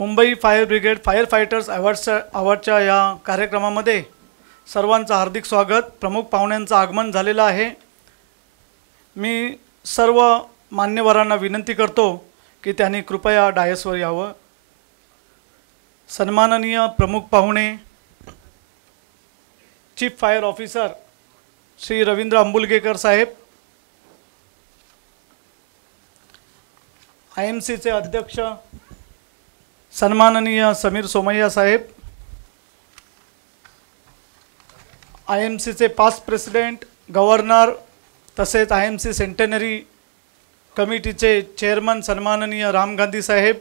Mumbai fire brigade fire fighters अवॉर्डच्या या कार्यक्रमामध्ये सर्वांचं हार्दिक स्वागत। प्रमुख पाहुण्यांचं आगमन झालेलं आहे। मी सर्व मान्यवरांना विनंती करतो की त्यांनी कृपया डायसवर यावं। सन्माननीय प्रमुख पाहुणे chief fire officer Shri Ravindra Ambulgekar saheb, IMCचे अध्यक्ष सन्माननीय समीर सोमय्या साहेब, IMCचे पास्ट प्रेसिडेंट गव्हर्नर तसेच IMC सेंटेनरी कमिटीचे चेअरमन सन्माननीय राम गांधी साहेब,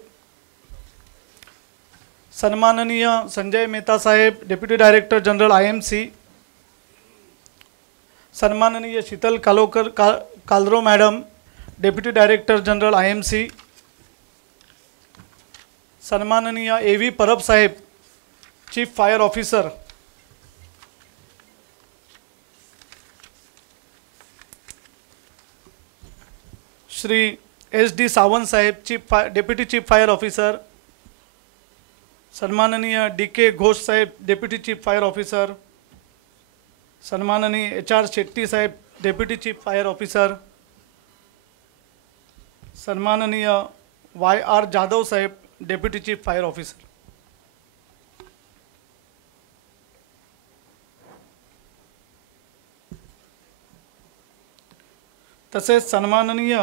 सन्माननीय Sanjay Mehta saheb deputy director general IMC, सन्माननीय Sheetal Kalro madam deputy director general IMC, सन्माननीय AV Parab saheb chief fire officer, Shri SD Sawant saheb deputy chief fire officer, सन्माननीय DK Ghosh saheb deputy chief fire officer, सन्माननीय HR Shetty saheb deputy chief fire officer, सन्माननीय YR Jadhav saheb deputy chief fire officer, तसेच सन्माननीय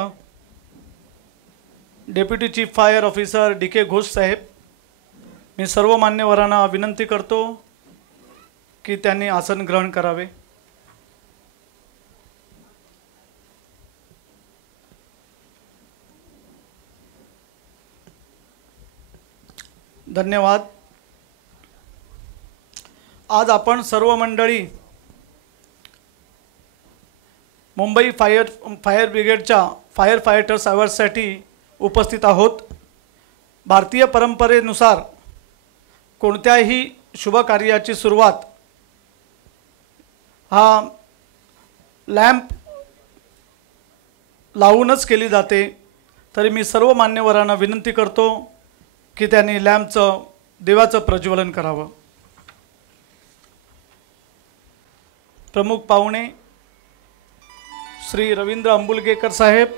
deputy chief fire officer DK Ghosh saheb. मी सर्व मान्यवरांना विनंती करतो की त्यांनी आसन ग्रहण करावे। धन्यवाद। आज आपण सर्व मंडळी मुंबई फायर ब्रिगेडच्या फायर फायटर्स अवॉर्डसाठी उपस्थित आहोत। भारतीय परंपरेनुसार कोणत्याही शुभ कार्याची सुरुवात हा लॅम्प लावूनच केली जाते। तरी मी सर्व मान्यवरांना विनंती करतो की त्यांनी लॅम्पचं दिव्याचं प्रज्वलन करावं। प्रमुख पाहुणे श्री रवींद्र अंबुलगेकर साहेब,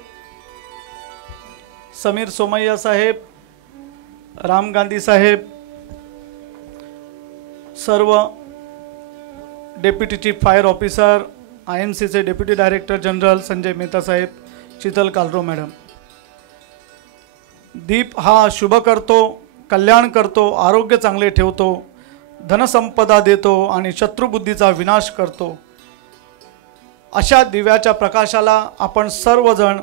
समीर सोमय्या साहेब, राम गांधी साहेब, सर्व डेप्युटी चीफ फायर ऑफिसर, IMCचे deputy director general Sanjay Mehta saheb, Sheetal Kalro madam. दीप हा शुभ करतो, कल्याण करतो, आरोग्य चांगले ठेवतो, धनसंपदा देतो आणि शत्रुबुद्धीचा विनाश करतो। अशा दिव्याच्या प्रकाशाला आपण सर्वजण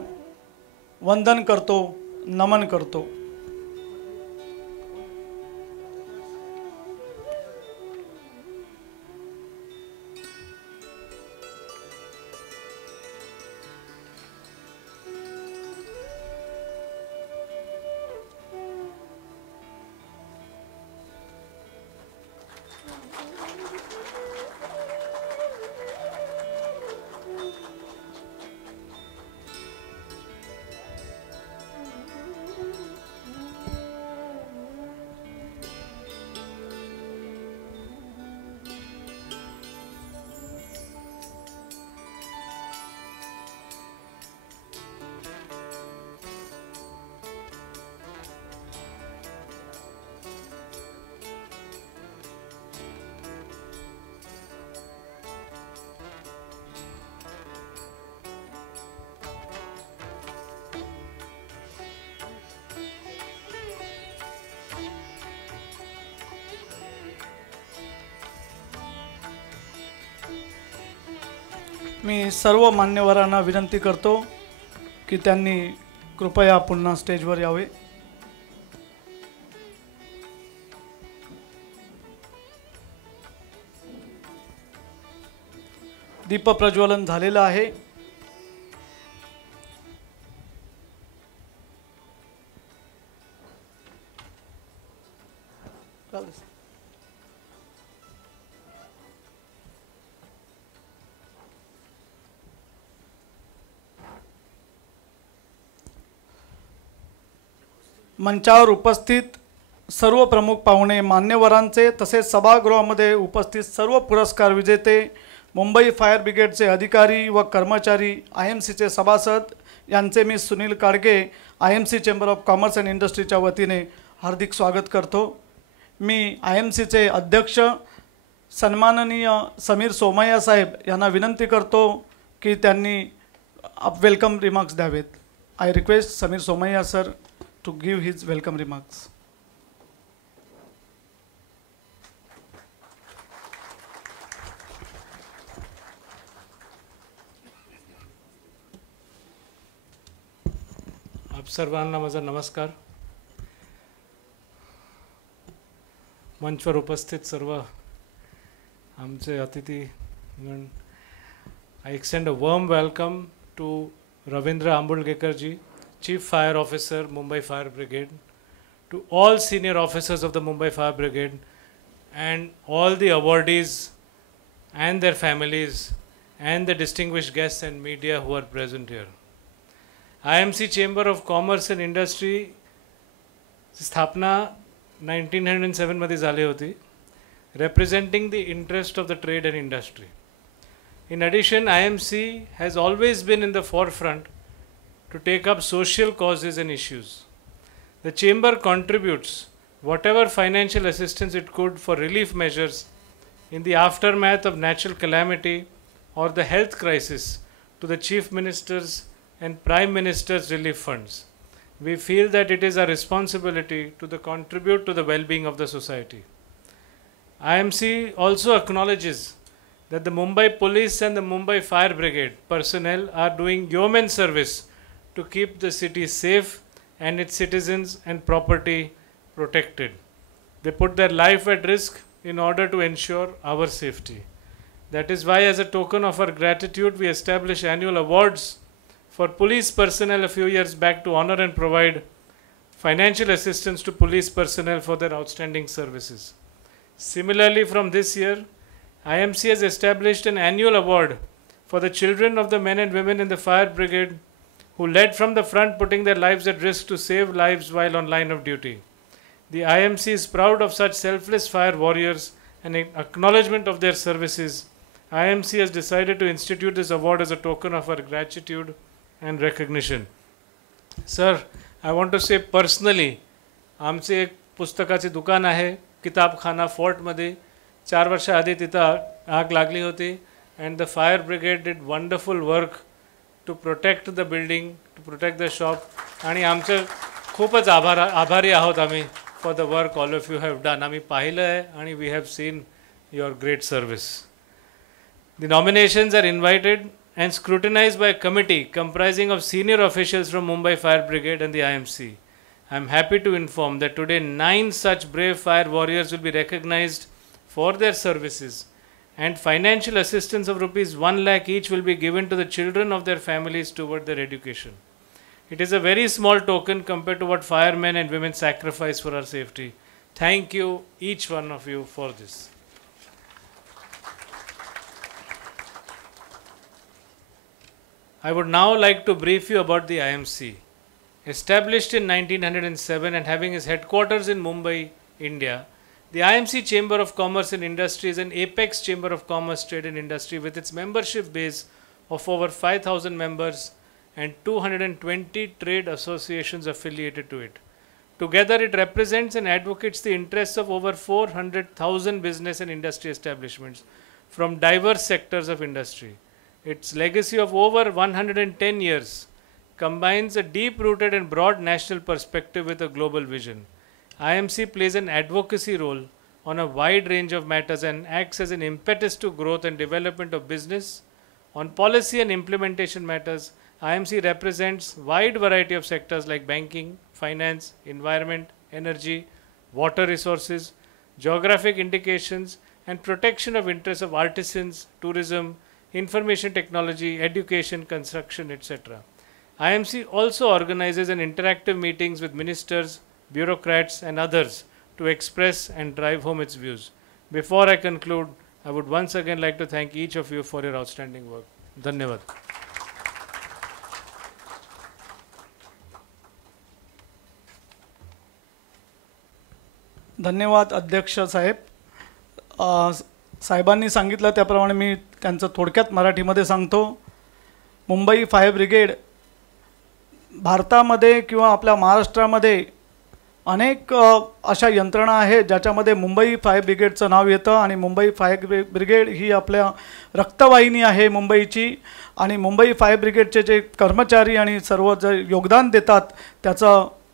वंदन करतो, नमन करतो। मी सर्व मान्यवरांना विनंती करतो की त्यांनी कृपया पुन्हा स्टेजवर यावे. दीप प्रज्वलन झालेलं आहे. मंचावर उपस्थित सर्व प्रमुख पाहुणे, मान्यवरांचे तसेच सभागृहामध्ये उपस्थित सर्व पुरस्कार विजेते, मुंबई फायर ब्रिगेडचे अधिकारी व कर्मचारी, IMCचे सभासद यांचे मी Sunil Kadge IMC chamber of commerce and इंडस्ट्रीच्या वतीने हार्दिक स्वागत करतो. मी IMCचे अध्यक्ष सन्माननीय समीर सोमय्या साहेब यांना विनंती करतो की त्यांनी वेलकम रिमार्क्स द्यावेत. I request Sameer Somaiya sir to give his welcome remarks. आप सर्वांना माझा नमस्कार. मंचवर उपस्थित सर्व आमचे अतिथी, I extend a warm welcome to Ravindra Ambulgekar ji, Chief Fire Officer, Mumbai Fire Brigade, to all senior officers of the Mumbai Fire Brigade and all the awardees and their families and the distinguished guests and media who are present here. IMC Chamber of Commerce and Industry स्थापना 1907 मध्ये झाली होती, representing the interest of the trade and industry. In addition, IMC has always been in the forefront to take up social causes and issues. The Chamber contributes whatever financial assistance it could for relief measures in the aftermath of natural calamity or the health crisis to the Chief Minister's and Prime Minister's relief funds. We feel that it is our responsibility to contribute to the well-being of the society. IMC also acknowledges that the Mumbai Police and the Mumbai Fire Brigade personnel are doing yeoman service to keep the city safe and its citizens and property protected. They put their life at risk in order to ensure our safety. That is why, as a token of our gratitude, we establish annual awards for police personnel a few years back to honor and provide financial assistance to police personnel for their outstanding services. Similarly, from this year, IMC has established an annual award for the children of the men and women in the fire brigade who led from the front, putting their lives at risk to save lives while on line of duty. The IMC is proud of such selfless fire warriors and in acknowledgement of their services. IMC has decided to institute this award as a token of our gratitude and recognition. Sir, I want to say personally, आमचे एक पुस्तकाचे दुकान आहे किताबखाना फोर्टमध्ये. 4 वर्षाआधी तिथं आग लागली होती and the fire brigade did wonderful work to protect the building, to protect the shop. आणि आमचे खूपच आभारी आहोत आम्ही for the work all of you have done. आम्ही पाहिलं आहे आणि we have seen your great service. The nominations are invited and scrutinized by a committee comprising of senior officials from Mumbai Fire Brigade and the IMC. I am happy to inform that today 9 such brave fire warriors will be recognized for their services, and financial assistance of rupees 1 lakh each will be given to the children of their families toward their education. It is a very small token compared to what firemen and women sacrifice for our safety. Thank you, each one of you, for this. I would now like to brief you about the IMC. Established in 1907 and having its headquarters in Mumbai, India, the IMC Chamber of Commerce and Industry is an apex chamber of commerce, trade and industry with its membership base of over 5,000 members and 220 trade associations affiliated to it. Together, it represents and advocates the interests of over 400,000 business and industry establishments from diverse sectors of industry. Its legacy of over 110 years combines a deep-rooted and broad national perspective with a global vision. IMC plays an advocacy role on a wide range of matters and acts as an impetus to growth and development of business, On policy and implementation matters, IMC represents wide variety of sectors like banking, finance, environment, energy, water resources, geographic indications, and protection of interests of artisans, tourism, information technology, education, construction, etc. IMC also organizes an interactive meetings with ministers, bureaucrats, and others to express and drive home its views. Before I conclude, I would once again like to thank each of you for your outstanding work. Dhanyavad. धन्यवाद अध्यक्ष साहेब. साहेबांनी सांगितलं त्याप्रमाणे मी त्यांचं थोडक्यात मराठीमध्ये सांगतो. Mumbai fire brigade भारतामध्ये किंवा आपल्या महाराष्ट्रामध्ये अनेक अशा यंत्रणा आहेत ज्याच्यामध्ये मुंबई फायर ब्रिगेडचं नाव येतं आणि मुंबई फायर ब्रिगेड ही आपल्या रक्तवाहिनी आहे मुंबईची. आणि मुंबई फायर ब्रिगेडचे जे कर्मचारी आणि सर्व जे योगदान देतात त्याचा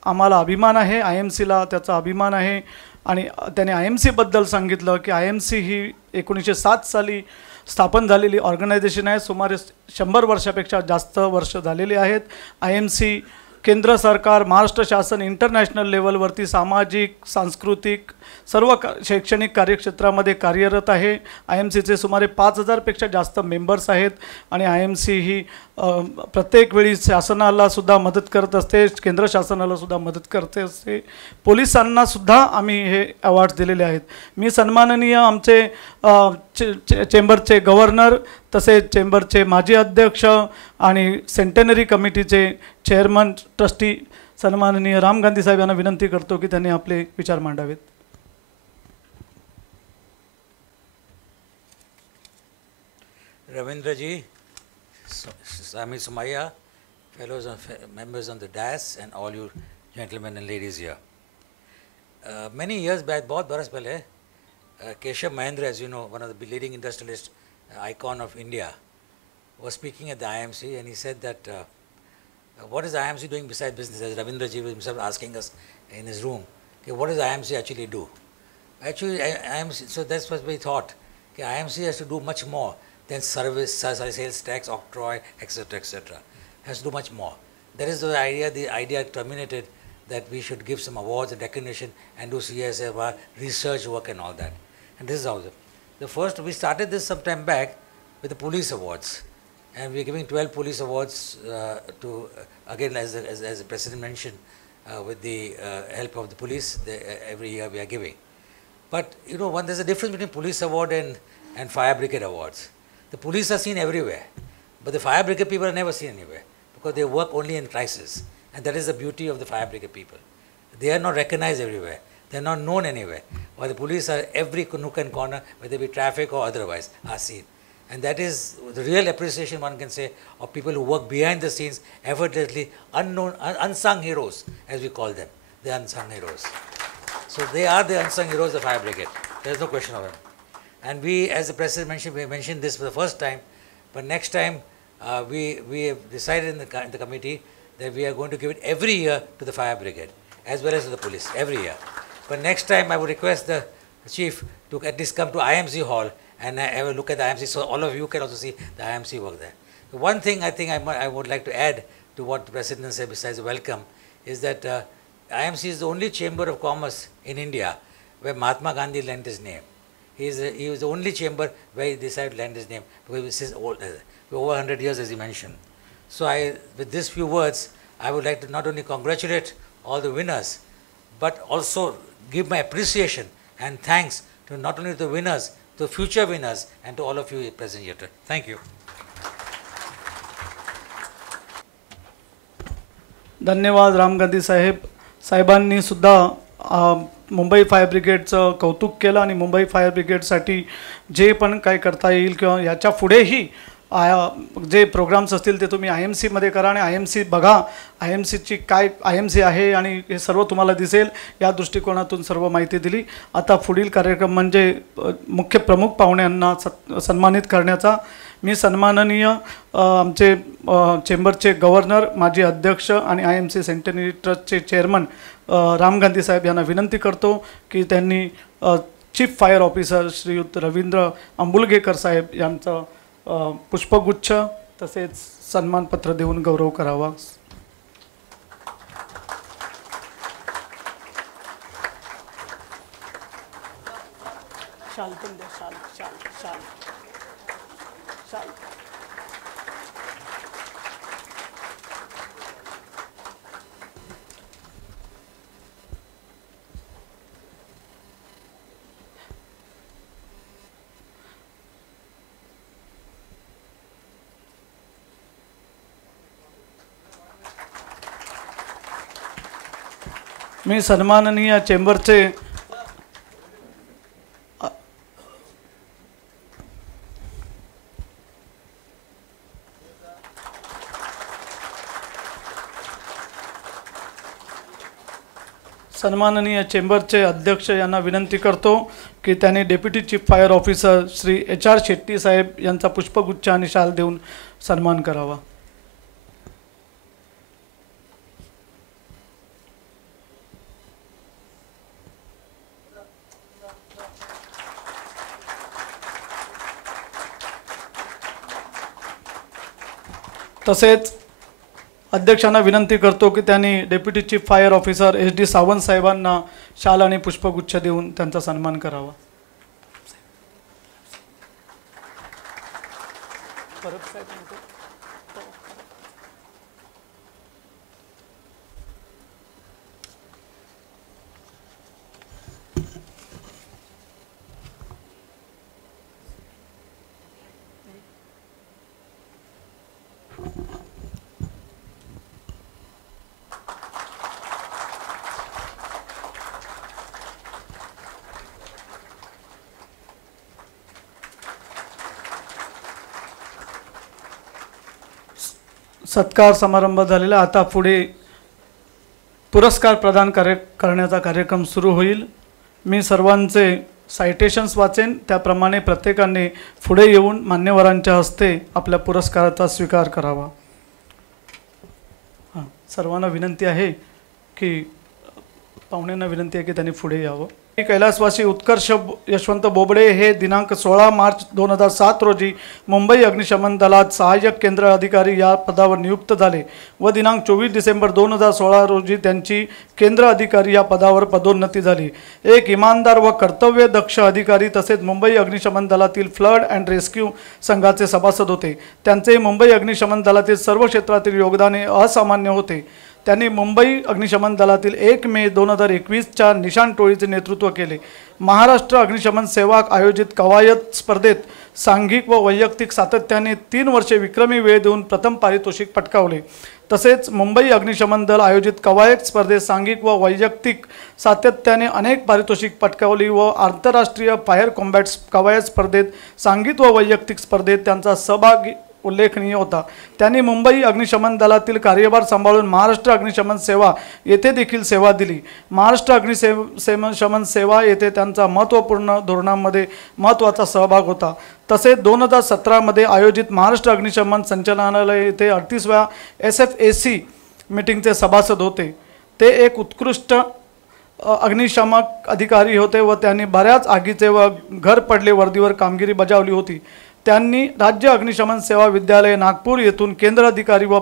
आम्हाला अभिमान आहे. IMCला त्याचा अभिमान आहे. आणि त्याने IMCबद्दल सांगितलं की IMC ही 1907 साली स्थापन झालेली ऑर्गनायझेशन आहे. सुमारे 100 वर्षापेक्षा जास्त वर्ष झालेली आहेत. IMC केंद्र सरकार, महाराष्ट्र शासन इंटरनॅशनल लेवलवरती सामाजिक, सांस्कृतिक सर्व शैक्षणिक कार्यक्षेत्रामध्ये कार्यरत आहे. IMCचे सुमारे 5000पेक्षा जास्त मेंबर्स आहेत. आणि IMC ही प्रत्येक वेळी शासनाला सुद्धा मदत करत असते, केंद्र शासनाला सुद्धा मदत करते असते. पोलिसांना सुद्धा आम्ही हे अवॉर्ड्स दिलेले आहेत. मी सन्माननीय आमचे चेंबरचे गव्हर्नर, तसेच चेंबरचे माजी अध्यक्ष आणि सेंटेनरी कमिटीचे चेअरमन ट्रस्टी सन्माननीय राम गांधी साहेब यांना विनंती करतो की त्यांनी आपले विचार मांडावेत. Ravindra ji, Swami Sumaya, fellows and members on the dais, and all you gentlemen and ladies here. Many years back, बहुत बरस पहले, Keshav Mahendra, as you know, one of the leading industrialist icon of India, was speaking at the IMC, and he said that what is IMC doing besides business? As Ravindra ji was himself asking us in his room, okay, what does IMC actually do? Actually, IMC, so that's what we thought. Okay, IMC has to do much more than service, sales tax, octroi, etc., etc. Has to do much more. That is the idea. The idea terminated that we should give some awards and recognition and do CSR, research work and all that. And this is how the first, we started this some time back with the police awards. And we are giving 12 police awards to, again, as the President mentioned, with the help of the police, every year we are giving. But, you know, there's a difference between police award and fire brigade awards. The police are seen everywhere, but the fire brigade people are never seen anywhere because they work only in crisis. And that is the beauty of the fire brigade people. They are not recognized everywhere. They are not known anywhere. While the police are every nook and corner, whether it be traffic or otherwise, are seen. And that is the real appreciation, one can say, of people who work behind the scenes, effortlessly, unknown, unsung heroes, as we call them, the unsung heroes. So they are the unsung heroes of fire brigade. There is no question of it. And we, as the President mentioned, we mentioned this for the first time, but next time we have decided in the committee that we are going to give it every year to the fire brigade, as well as to the police, every year. But next time I would request the Chief to at least come to IMC Hall and have a look at the IMC, so all of you can also see the IMC work there. One thing I think I would like to add to what the President said besides welcome is that IMC is the only chamber of commerce in India where Mahatma Gandhi lent his name. He was the only chamber where he decided to lend his name because this is old, over 100 years as he mentioned. So with these few words, I would like to not only congratulate all the winners, but also give my appreciation and thanks to not only the winners, to future winners, and to all of you present here. Thank you. धन्यवाद राम गांधी साहेब. साहेबांनी सुद्धा Mumbai fire ब्रिगेडचं कौतुक केलं आणि Mumbai fire ब्रिगेडसाठी जे पण काय करता येईल किंवा याच्या पुढेही जे प्रोग्राम्स असतील ते तुम्ही IMCमध्ये करा आणि IMC बघा, IMCची काय IMC आहे आणि हे सर्व तुम्हाला दिसेल. या दृष्टिकोनातून सर्व माहिती दिली. आता पुढील कार्यक्रम म्हणजे मुख्य प्रमुख पाहुण्यांना सन्मानित करण्याचा. मी सन्माननीय आमचे चेंबरचे गव्हर्नर, माजी अध्यक्ष आणि IMC सेंटेनरी ट्रस्टचे चेअरमन राम गांधी साहेब यांना विनंती करतो की त्यांनी चीफ फायर ऑफिसर श्रीयुत रवींद्र अंबुलगेकर साहेब यांचं पुष्पगुच्छ तसेच सन्मानपत्र देऊन गौरव करावा। शाल पण द्या, शाल शाल शाल शाल। मी सन्माननीय चेंबरचे अध्यक्ष यांना विनंती करतो की त्यांनी deputy chief fire officer Shri HR Shetty saheb यांचा पुष्पगुच्छ आणि शाल देऊन सन्मान करावा। तसेच अध्यक्षांना विनंती करतो की त्यांनी deputy chief fire officer SD Sawant साहेबांना शाल आणि पुष्पगुच्छ देऊन त्यांचा सन्मान करावा। सत्कार समारंभ झालेला, आता पुढे पुरस्कार प्रदान करण्याचा कार्यक्रम सुरू होईल। मी सर्वांचे सायटेशन्स वाचेन, त्याप्रमाणे प्रत्येकाने पुढे येऊन मान्यवरांच्या हस्ते आपल्या पुरस्काराचा स्वीकार करावा। सर्वांना विनंती आहे की पाहुण्यांना विनंती आहे की त्यांनी पुढे यावं। कैलासवासी उत्कर्ष यशवंत बोबडे हे दिनांक 16 मार्च 2007 रोजी मुंबई अग्निशमन दलात सहाय्यक केंद्र अधिकारी या पदावर नियुक्त झाले व दिनांक 24 डिसेंबर 2016 रोजी त्यांची केंद्र अधिकारी या पदावर पदोन्नती झाली। एक इमानदार व कर्तव्यदक्ष अधिकारी तसेच मुंबई अग्निशमन दलातील फ्लड अँड रेस्क्यू संघाचे सभासद होते। त्यांचे मुंबई अग्निशमन दलातील सर्व क्षेत्रातील योगदाने असामान्य होते। त्यांनी मुंबई अग्निशमन दलातील 1 मे 2021च्या निशाण टोळीचे नेतृत्व केले। महाराष्ट्र अग्निशमन सेवा आयोजित कवायत स्पर्धेत सांघिक व वैयक्तिक सातत्याने 3 वर्षे विक्रमी वेळ देऊन प्रथम पारितोषिक पटकावले। तसेच मुंबई अग्निशमन दल आयोजित कवायत स्पर्धेत सांघिक व वैयक्तिक सातत्याने अनेक पारितोषिक पटकावली व आंतरराष्ट्रीय फायर कॉम्बॅट कवायत स्पर्धेत सांघिक व वैयक्तिक स्पर्धेत त्यांचा सहभाग उल्लेखनीय होता। त्यांनी मुंबई अग्निशमन दलातील कार्यभार सांभाळून महाराष्ट्र अग्निशमन सेवा येथे देखील सेवा दिली। महाराष्ट्र अग्निशमन सेवा येथे त्यांचा महत्त्वपूर्ण धोरणांमध्ये महत्त्वाचा सहभाग होता। तसेच 2017 मध्ये आयोजित महाराष्ट्र अग्निशमन संचालनालय येथे 38व्या SFAC मीटिंगचे सभासद होते। ते एक उत्कृष्ट अग्निशामक अधिकारी होते व त्यांनी बऱ्याच आगीचे व घर पडले वर्दीवर कामगिरी बजावली होती। त्यांनी राज्य अग्निशमन सेवा विद्यालय नागपूर येथून केंद्र अधिकारी व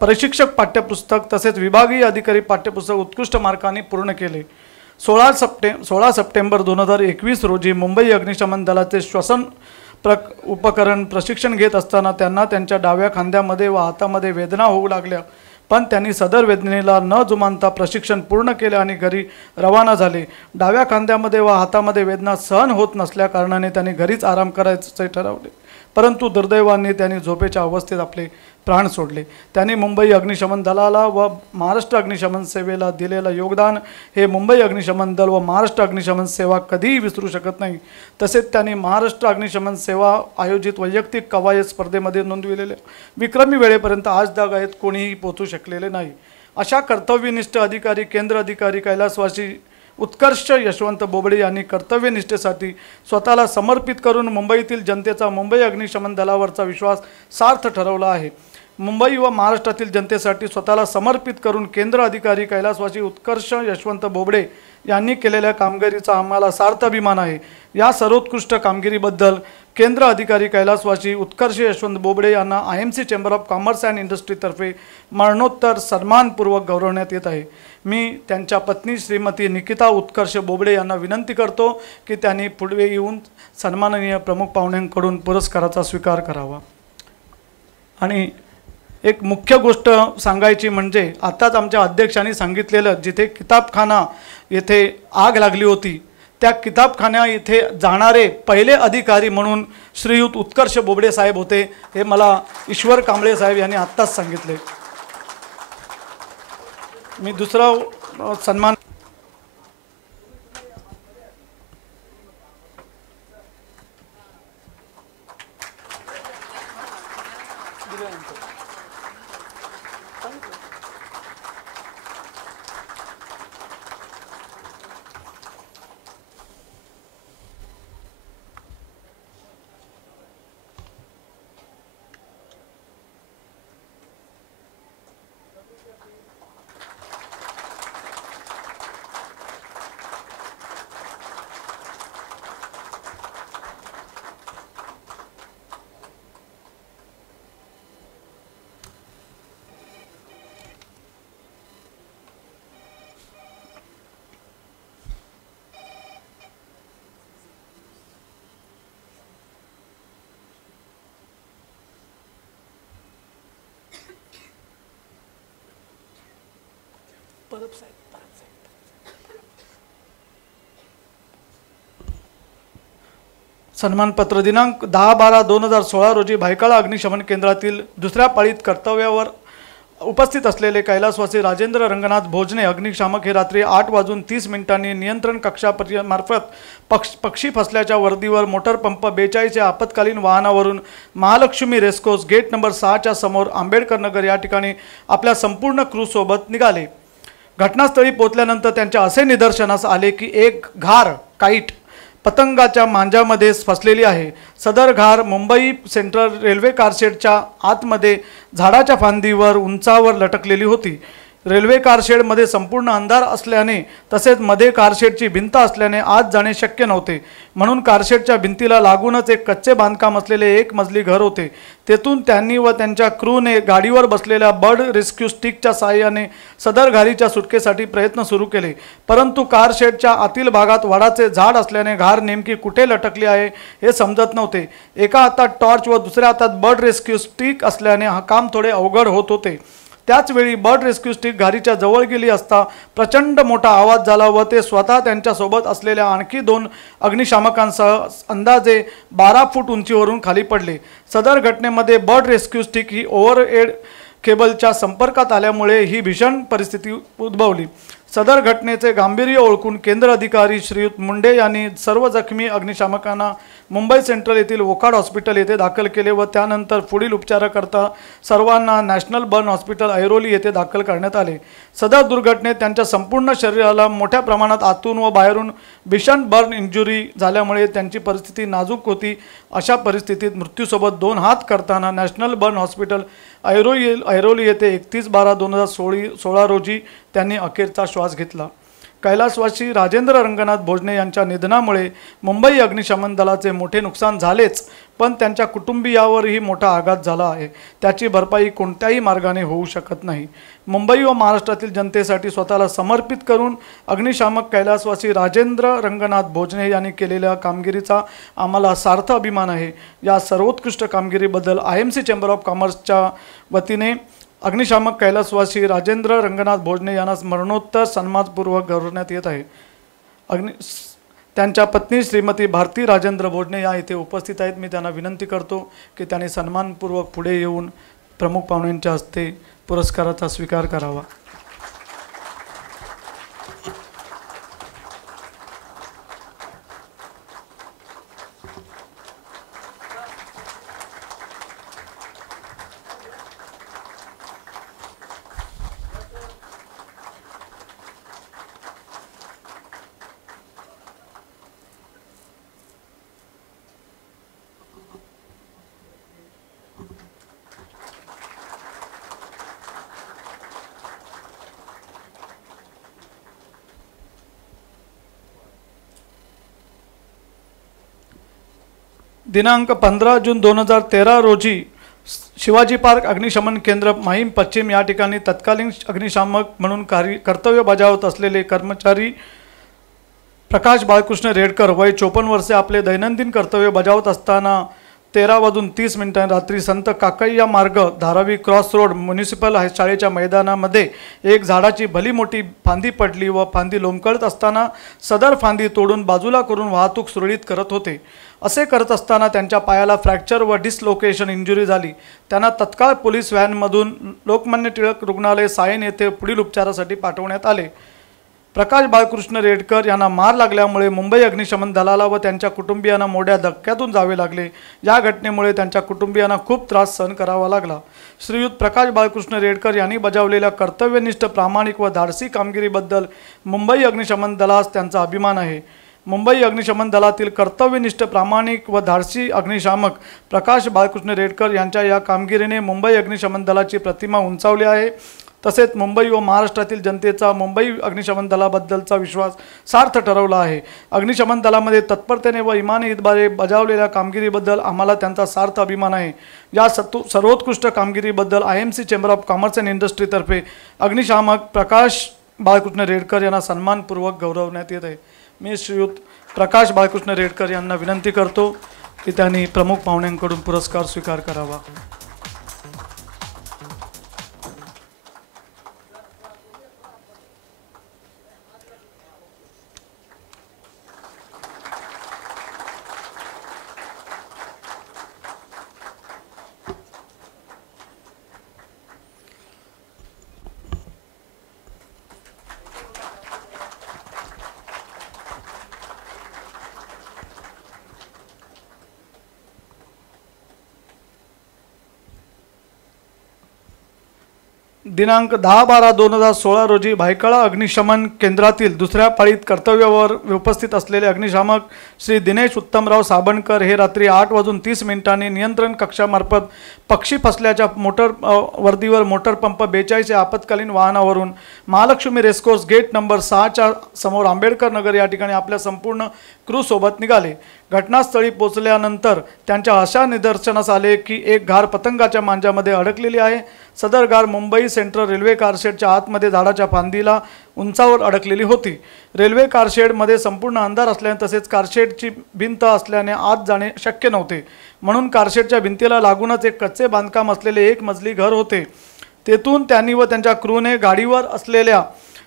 प्रशिक्षक पाठ्यपुस्तक तसेच विभागीय अधिकारी पाठ्यपुस्तक उत्कृष्ट मार्कांनी पूर्ण केले। 16 सप्टेंबर 2021 रोजी मुंबई अग्निशमन दलाचे श्वसन उपकरण प्रशिक्षण घेत असताना त्यांना त्यांच्या डाव्या खांद्यामध्ये व हातामध्ये वेदना होऊ लागल्या, पण त्यांनी सदर वेदनेला न जुमानता प्रशिक्षण पूर्ण केले आणि घरी रवाना झाले। डाव्या खांद्यामध्ये व हातामध्ये वेदना सहन होत नसल्या कारणाने त्यांनी घरीच आराम करायचे ठरवले, परंतु दुर्दैवाने त्यांनी झोपेच्या अवस्थेत आपले प्राण सोडले। त्यांनी मुंबई अग्निशमन दलाला व महाराष्ट्र अग्निशमन सेवेला दिलेलं योगदान हे मुंबई अग्निशमन दल व महाराष्ट्र अग्निशमन सेवा कधीही विसरू शकत नाही। तसेच त्यांनी महाराष्ट्र अग्निशमन सेवा आयोजित वैयक्तिक कवायत स्पर्धेमध्ये नोंदविलेल्या विक्रमी वेळेपर्यंत आजतागायत कोणीही पोहोचू शकलेले नाही। अशा कर्तव्यनिष्ठ अधिकारी केंद्र अधिकारी कैलासवासी उत्कर्ष यशवंत बोबडे यांनी कर्तव्यनिष्ठेसाठी स्वतःला समर्पित करून मुंबईतील जनतेचा मुंबई अग्निशमन दलावरचा विश्वास सार्थ ठरवला आहे। मुंबई व महाराष्ट्रातील जनतेसाठी स्वतःला समर्पित करून केंद्र अधिकारी कैलासवासी उत्कर्ष यशवंत बोबडे यांनी केलेल्या कामगिरीचा आम्हाला सार्थ अभिमान आहे। या सर्वोत्कृष्ट कामगिरीबद्दल केंद्र अधिकारी कैलासवासी उत्कर्ष यशवंत बोबडे यांना IMC chamber of commerce and इंडस्ट्रीतर्फे मरणोत्तर सन्मानपूर्वक गौरवण्यात येत आहे. मी त्यांच्या पत्नी श्रीमती निकिता उत्कर्ष बोबडे यांना विनंती करतो की त्यांनी पुढे येऊन सन्माननीय प्रमुख पाहुण्यांकडून पुरस्काराचा स्वीकार करावा. आणि एक मुख्य गोष्ट सांगायची म्हणजे आताच आमच्या अध्यक्षांनी सांगितलेलं, जिथे किताबखाना येथे आग लागली होती त्या किताबखान्या इथे जाणारे पहिले अधिकारी म्हणून श्रीयुत उत्कर्ष बोबडे साहेब होते. हे मला ईश्वर कांबळे साहेब यांनी आत्ताच सांगितले. मी दुसरा सन्मान सन्मानपत्र दिनांक 10/12/2016 रोजी भायखळा अग्निशमन केंद्रातील दुसऱ्या पाळीत कर्तव्यावर उपस्थित असलेले कैलासवासी राजेंद्र रंगनाथ भोजने अग्निशामक हे रात्री 8:30 नियंत्रण कक्षामार्फत पक्षी फसल्याच्या वर्दीवर मोटर पंप 42 या आपत्कालीन वाहनावरून महालक्ष्मी रेसकोर्स गेट नंबर 6च्या समोर आंबेडकर नगर या ठिकाणी आपल्या संपूर्ण क्रू सोबत निघाले. घटनास्थळी पोहोचल्यानंतर त्यांच्या असे निदर्शनास आले की एक घार काईट पतंगाच्या मांजामध्ये फसलेली आहे. सदर घार मुंबई सेंट्रल रेल्वे कारशेडच्या आतमध्ये झाडाच्या फांदीवर उंचावर लटकलेली होती. रेल्वे कारशेडमध्ये संपूर्ण अंधार असल्याने तसेच मध्ये कारशेडची भिंत असल्याने आत जाणे शक्य नव्हते. म्हणून कारशेडच्या भिंतीला लागूनच एक कच्चे बांधकाम असलेले एक मजली घर होते. तेथून त्यांनी व त्यांच्या क्रूने गाडीवर बसलेल्या बर्ड रेस्क्यू स्टिकच्या साहाय्याने सदर घारीच्या सुटकेसाठी प्रयत्न सुरू केले. परंतु कारशेडच्या आतील भागात वडाचे झाड असल्याने घार नेमकी कुठे लटकली आहे हे समजत नव्हते. एका हातात टॉर्च व दुसऱ्या हातात बर्ड रेस्क्यू स्टिक असल्याने हा काम थोडे अवघड होत होते. त्याचवेळी बर्ड रेस्क्यू स्टिक घारीच्या जवळ गेली असता प्रचंड मोठा आवाज झाला व ते स्वतः त्यांच्यासोबत असलेल्या आणखी 2 अग्निशामकांसह अंदाजे 12 फूट उंचीवरून खाली पडले. सदर घटनेमध्ये बर्ड रेस्क्यू स्टिक ही ओव्हरहेड केबलच्या संपर्कात आल्यामुळे ही भीषण परिस्थिती उद्भवली. सदर घटनेचे गांभीर्य ओळखून केंद्र अधिकारी श्रीयुत मुंडे यांनी सर्व जखमी अग्निशामकांना मुंबई सेंट्रल येथील वोकाड हॉस्पिटल येथे दाखल केले व त्यानंतर पुढील उपचाराकरता सर्वांना नॅशनल बर्न हॉस्पिटल ऐरोली येथे दाखल करण्यात आले. सदर दुर्घटनेत त्यांच्या संपूर्ण शरीराला मोठ्या प्रमाणात आतून व बाहेरून भीषण बर्न इंजुरी झाल्यामुळे त्यांची परिस्थिती नाजूक होती. अशा परिस्थितीत मृत्यूसोबत 2 हात करताना नॅशनल बर्न हॉस्पिटल ऐरोली येथे 31/12/2016 रोजी त्यांनी अखेरचा श्वास घेतला. कैलासवासी राजेंद्र रंगनाथ भोजने यांच्या निधनामुळे मुंबई अग्निशमन दलाचे मोठे नुकसान झालेच, पण त्यांच्या कुटुंबियावरही मोठा आघात झाला आहे. त्याची भरपाई कोणत्याही मार्गाने होऊ शकत नाही. मुंबई व महाराष्ट्रातील जनतेसाठी स्वतःला समर्पित करून अग्निशामक कैलासवासी राजेंद्र रंगनाथ भोजने यांनी केलेल्या कामगिरीचा आम्हाला सार्थ अभिमान आहे. या सर्वोत्कृष्ट कामगिरीबद्दल IMC चेंबर ऑफ कॉमर्सच्या वतीने अग्निशामक कैलासवासी राजेंद्र रंगनाथ भोजने यांना मरणोत्तर सन्मानपूर्वक गौरवण्यात येत आहे. त्यांच्या पत्नी श्रीमती भारती राजेंद्र भोजने या इथे उपस्थित आहेत. मी त्यांना विनंती करतो की त्यांनी सन्मानपूर्वक पुढे येऊन प्रमुख पाहुण्यांच्या हस्ते पुरस्काराचा स्वीकार करावा. दिनांक 15 जून 2013 रोजी शिवाजी पार्क अग्निशमन केंद्र माहीम पश्चिम या ठिकाणी तत्कालीन अग्निशामक म्हणून कर्तव्य बजावत असलेले कर्मचारी प्रकाश बाळकृष्ण रेडकर वय 54 वर्षे आपले दैनंदिन कर्तव्य बजावत असताना 13:30 रात्री संत काकय्या मार्ग धारावी क्रॉस रोड म्युनिसिपल शाळेच्या मैदानामध्ये एक झाडाची भली मोठी फांदी पडली व फांदी लोंबकळत असताना सदर फांदी तोडून बाजूला करून वाहतूक सुरळीत करत होते. असे करत असताना त्यांच्या पायाला फ्रॅक्चर व डिसलोकेशन इंजुरी झाली. त्यांना तत्काळ पोलीस व्हॅनमधून लोकमान्य टिळक रुग्णालय सायन येथे पुढील उपचारासाठी पाठवण्यात आले. प्रकाश बाळकृष्ण रेडकर यांना मार लागल्यामुळे मुंबई अग्निशमन दलाला व त्यांच्या कुटुंबियांना मोठ्या धक्क्यातून जावे लागले. या घटनेमुळे त्यांच्या कुटुंबियांना खूप त्रास सहन करावा लागला. श्रीयुत प्रकाश बाळकृष्ण रेडकर यांनी बजावलेल्या कर्तव्यनिष्ठ प्रामाणिक व धाडसी कामगिरीबद्दल मुंबई अग्निशमन दलास त्यांचा अभिमान आहे. मुंबई अग्निशमन दलातील कर्तव्यनिष्ठ प्रामाणिक व धाडसी अग्निशामक प्रकाश बाळकृष्ण रेडकर यांच्या या कामगिरीने मुंबई अग्निशमन दलाची प्रतिमा उंचावली आहे. तसेच मुंबई व महाराष्ट्रातील जनतेचा मुंबई अग्निशमन दलाबद्दलचा विश्वास सार्थ ठरवला आहे. अग्निशमन दलामध्ये तत्परतेने व इमानतीद्वारे बजावलेल्या कामगिरीबद्दल आम्हाला त्यांचा सार्थ अभिमान आहे. या सर्वोत्कृष्ट कामगिरीबद्दल IMC chamber of commerce and इंडस्ट्रीतर्फे अग्निशामक प्रकाश बाळकृष्ण रेडकर यांना सन्मानपूर्वक गौरवण्यात येत आहे. मी श्रीयुत प्रकाश बाळकृष्ण रेडकर यांना विनंती करतो की त्यांनी प्रमुख पाहुण्यांकडून पुरस्कार स्वीकार करावा. दिनांक 10/12/2016 रोजी भायखळा अग्निशमन केंद्रातील दुसऱ्या पाळीत कर्तव्यावर उपस्थित असलेले अग्निशामक श्री दिनेश उत्तमराव साबणकर हे रात्री 8:30 नियंत्रण कक्षामार्फत पक्षी फसल्याच्या मोटर वर्दीवर मोटर पंप 42 या आपत्कालीन वाहनावरून महालक्ष्मी रेसकोर्स गेट नंबर 6च्या समोर आंबेडकर नगर या ठिकाणी आपल्या संपूर्ण क्रू सोबत निघाले. घटनास्थळी पोहोचल्यानंतर त्यांच्या अशा निदर्शनास आले की एक घार पतंगाच्या मांजामध्ये अडकलेली आहे. सदर घार मुंबई सेंट्रल रेल्वे कारशेडच्या आतमध्ये झाडाच्या फांदीला उंचावर अडकलेली होती. रेल्वे कारशेडमध्ये संपूर्ण अंधार असल्याने तसेच कारशेडची भिंत असल्याने आत जाणे शक्य नव्हते. म्हणून कारशेडच्या भिंतीला लागूनच एक कच्चे बांधकाम असलेले एक मजली घर होते. तेथून त्यांनी व त्यांच्या क्रूने गाडीवर असलेल्या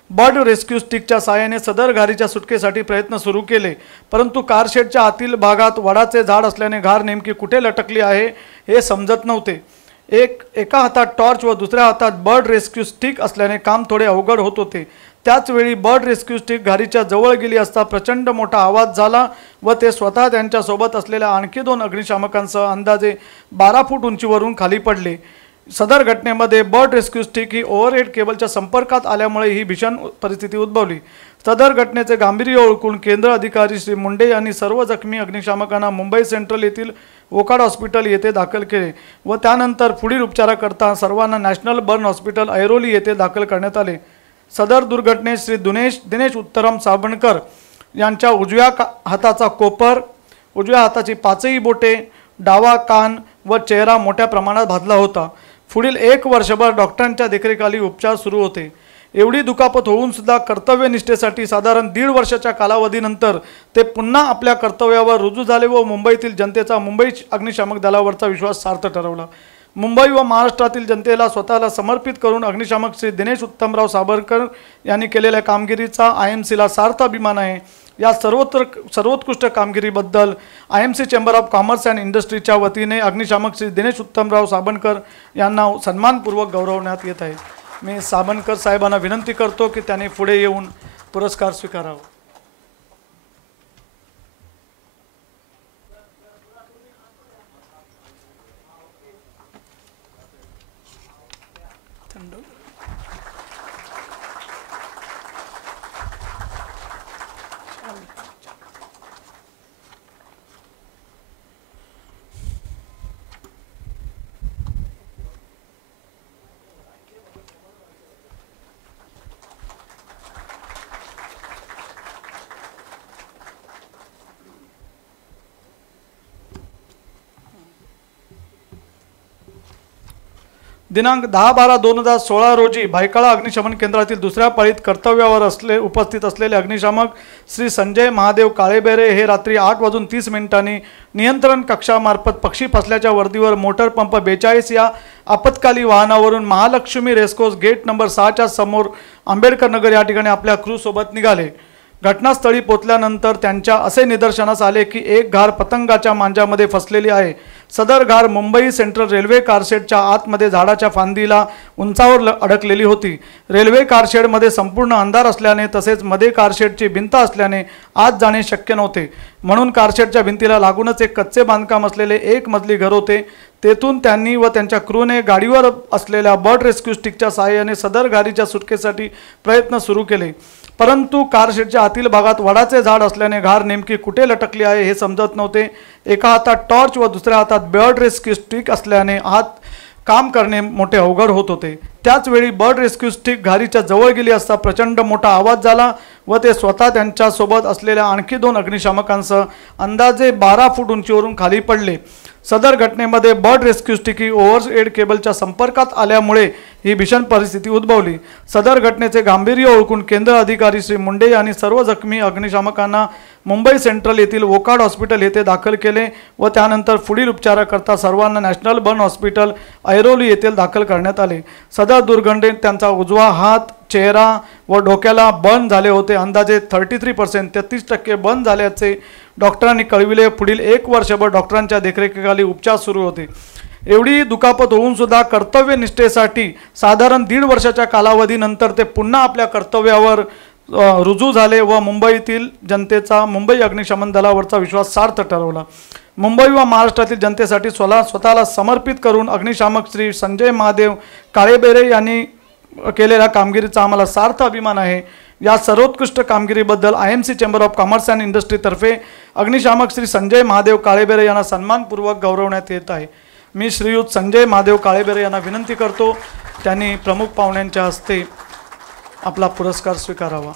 बर्ड रेस्क्यू स्टिकच्या साहाय्याने सदर घारीच्या सुटकेसाठी प्रयत्न सुरू केले. परंतु कारशेडच्या आतील भागात वडाचे झाड असल्याने घार नेमकी कुठे लटकली आहे हे समजत नव्हते. एका हातात टॉर्च व दुसऱ्या हातात बर्ड रेस्क्यू स्टिक असल्याने काम थोडे अवघड होत होते. त्याचवेळी बर्ड रेस्क्यू स्टिक घारीच्या जवळ गेली असता प्रचंड मोठा आवाज झाला व ते स्वतः त्यांच्यासोबत असलेल्या आणखी 2 अग्निशामकांसह अंदाजे 12 फूट उंचीवरून खाली पडले. सदर घटनेमध्ये बर्ड रेस्क्यू स्टिक ही ओव्हरहेड केबलच्या संपर्कात आल्यामुळे ही भीषण परिस्थिती उद्भवली. सदर घटनेचे गांभीर्य ओळखून केंद्र अधिकारी श्री मुंडे यांनी सर्व जखमी अग्निशामकांना मुंबई सेंट्रल येथील वोकाड हॉस्पिटल येथे दाखल केले व त्यानंतर पुढील उपचाराकरता सर्वांना नॅशनल बर्न हॉस्पिटल ऐरोली येथे दाखल करण्यात आले. सदर दुर्घटनेत श्री दिनेश उत्तम साबणकर यांच्या उजव्या हाताचा कोपर, उजव्या हाताची 5ही बोटे, डावा कान व चेहरा मोठ्या प्रमाणात भाजला होता. पुढील 1 वर्षभर डॉक्टरांच्या देखरेखीखाली उपचार सुरू होते. एवढी दुखापत होऊन सुद्धा कर्तव्यनिष्ठेसाठी साधारण 1.5 वर्षाच्या कालावधीनंतर ते पुन्हा आपल्या कर्तव्यावर रुजू झाले व मुंबईतील जनतेचा मुंबई अग्निशामक दलावरचा विश्वास सार्थ ठरवला. मुंबई व महाराष्ट्रातील जनतेला स्वतःला समर्पित करून अग्निशामक श्री दिनेश उत्तमराव साबणकर यांनी केलेल्या कामगिरीचा IMCला सार्थ अभिमान आहे. या सर्वोत्कृष्ट कामगिरीबद्दल IMC chamber of commerce and इंडस्ट्रीच्या वतीने अग्निशामक श्री दिनेश उत्तमराव साबणकर यांना सन्मानपूर्वक गौरवण्यात येत आहे. मी साबणकर साहेबांना विनंती करतो की त्यांनी पुढे येऊन पुरस्कार स्वीकारावा. दिनांक 10/12/2016 रोजी भायखळा अग्निशमन केंद्रातील दुसऱ्या पाळीत कर्तव्यावर उपस्थित असलेले अग्निशामक श्री संजय महादेव काळेबेरे हे रात्री 8:30 नियंत्रण कक्षामार्फत पक्षी फसल्याच्या वर्दीवर मोटर पंप 42 या आपत्काली वाहनावरून महालक्ष्मी रेसकोर्स गेट नंबर 6च्या समोर आंबेडकर नगर या ठिकाणी आपल्या क्रू सोबत निघाले. घटनास्थळी पोहोचल्यानंतर त्यांच्या असे निदर्शनास आले की एक घार पतंगाच्या मांजामध्ये फसलेली आहे. सदर घार मुंबई सेंट्रल रेल्वे कारशेडच्या आतमध्ये झाडाच्या फांदीला उंचावर अडकलेली होती. रेल्वे कारशेडमध्ये संपूर्ण अंधार असल्याने तसेच मध्ये कारशेडची भिंत असल्याने आत जाणे शक्य नव्हते. म्हणून कारशेडच्या भिंतीला लागूनच एक कच्चे बांधकाम असलेले एक मजली घर होते. तेथून त्यांनी व त्यांच्या क्रूने गाडीवर असलेल्या बर्ड रेस्क्यू स्टिकच्या सहाय्याने सदर गाडीच्या सुटकेसाठी प्रयत्न सुरू केले. परंतु कारशेडच्या आतील भागात वडाचे झाड असल्याने घार नेमकी कुठे लटकली आहे हे समजत नव्हते. एका हातात टॉर्च व दुसऱ्या हातात बर्ड रेस्क्यू स्टिक असल्याने हात काम करणे मोठे अवघड होत होते. त्याच वेळी बर्ड रेस्क्यू स्टिक घारीच्या जवळ गेली असता प्रचंड मोठा आवाज झाला व ते स्वतः त्यांच्यासोबत असलेल्या आणखी 2 अग्निशामकांसह अंदाजे 12 फूट उंचीवरून खाली पडले. सदर घटनेमध्ये बर्ड रेस्क्यू स्टिक ही ओव्हरहेड केबलच्या संपर्कात आल्यामुळे ही भीषण परिस्थिती उद्भवली. सदर घटनेचे गांभीर्य ओळखून केंद्र अधिकारी श्री मुंडे यांनी सर्व जखमी अग्निशामकांना मुंबई सेंट्रल येथील वोकाड हॉस्पिटल येथे दाखल केले व त्यानंतर पुढील उपचाराकरता सर्वांना नॅशनल बर्न हॉस्पिटल ऐरोली येथे दाखल करण्यात आले. सदर दुर्घटनेत त्यांचा उजवा हात, चेहरा व डोक्याला बर्न झाले होते. अंदाजे 33% 33% बर्न झाल्याचे डॉक्टरांनी कळविले. पुढील 1 वर्षभर डॉक्टरांच्या देखरेखीखाली उपचार सुरू होते. एवढी दुखापत होऊन सुद्धा कर्तव्यनिष्ठेसाठी साधारण 1.5 वर्षाच्या कालावधीनंतर ते पुन्हा आपल्या कर्तव्यावर रुजू झाले व मुंबईतील जनतेचा मुंबई अग्निशमन दलावरचा विश्वास सार्थ ठरवला. मुंबई व महाराष्ट्रातील जनतेसाठी स्वतःला समर्पित करून अग्निशामक श्री संजय महादेव काळेबेरे यांनी केलेल्या कामगिरीचा आम्हाला सार्थ अभिमान आहे. या सर्वोत्कृष्ट कामगिरीबद्दल IMC chamber of commerce and इंडस्ट्रीतर्फे अग्निशामक श्री संजय महादेव काळेबेरे यांना सन्मानपूर्वक गौरवण्यात येत आहे. मी श्रीयुत संजय महादेव काळेबेरे यांना विनंती करतो त्यांनी प्रमुख पाहुण्यांच्या हस्ते आपला पुरस्कार स्वीकारावा.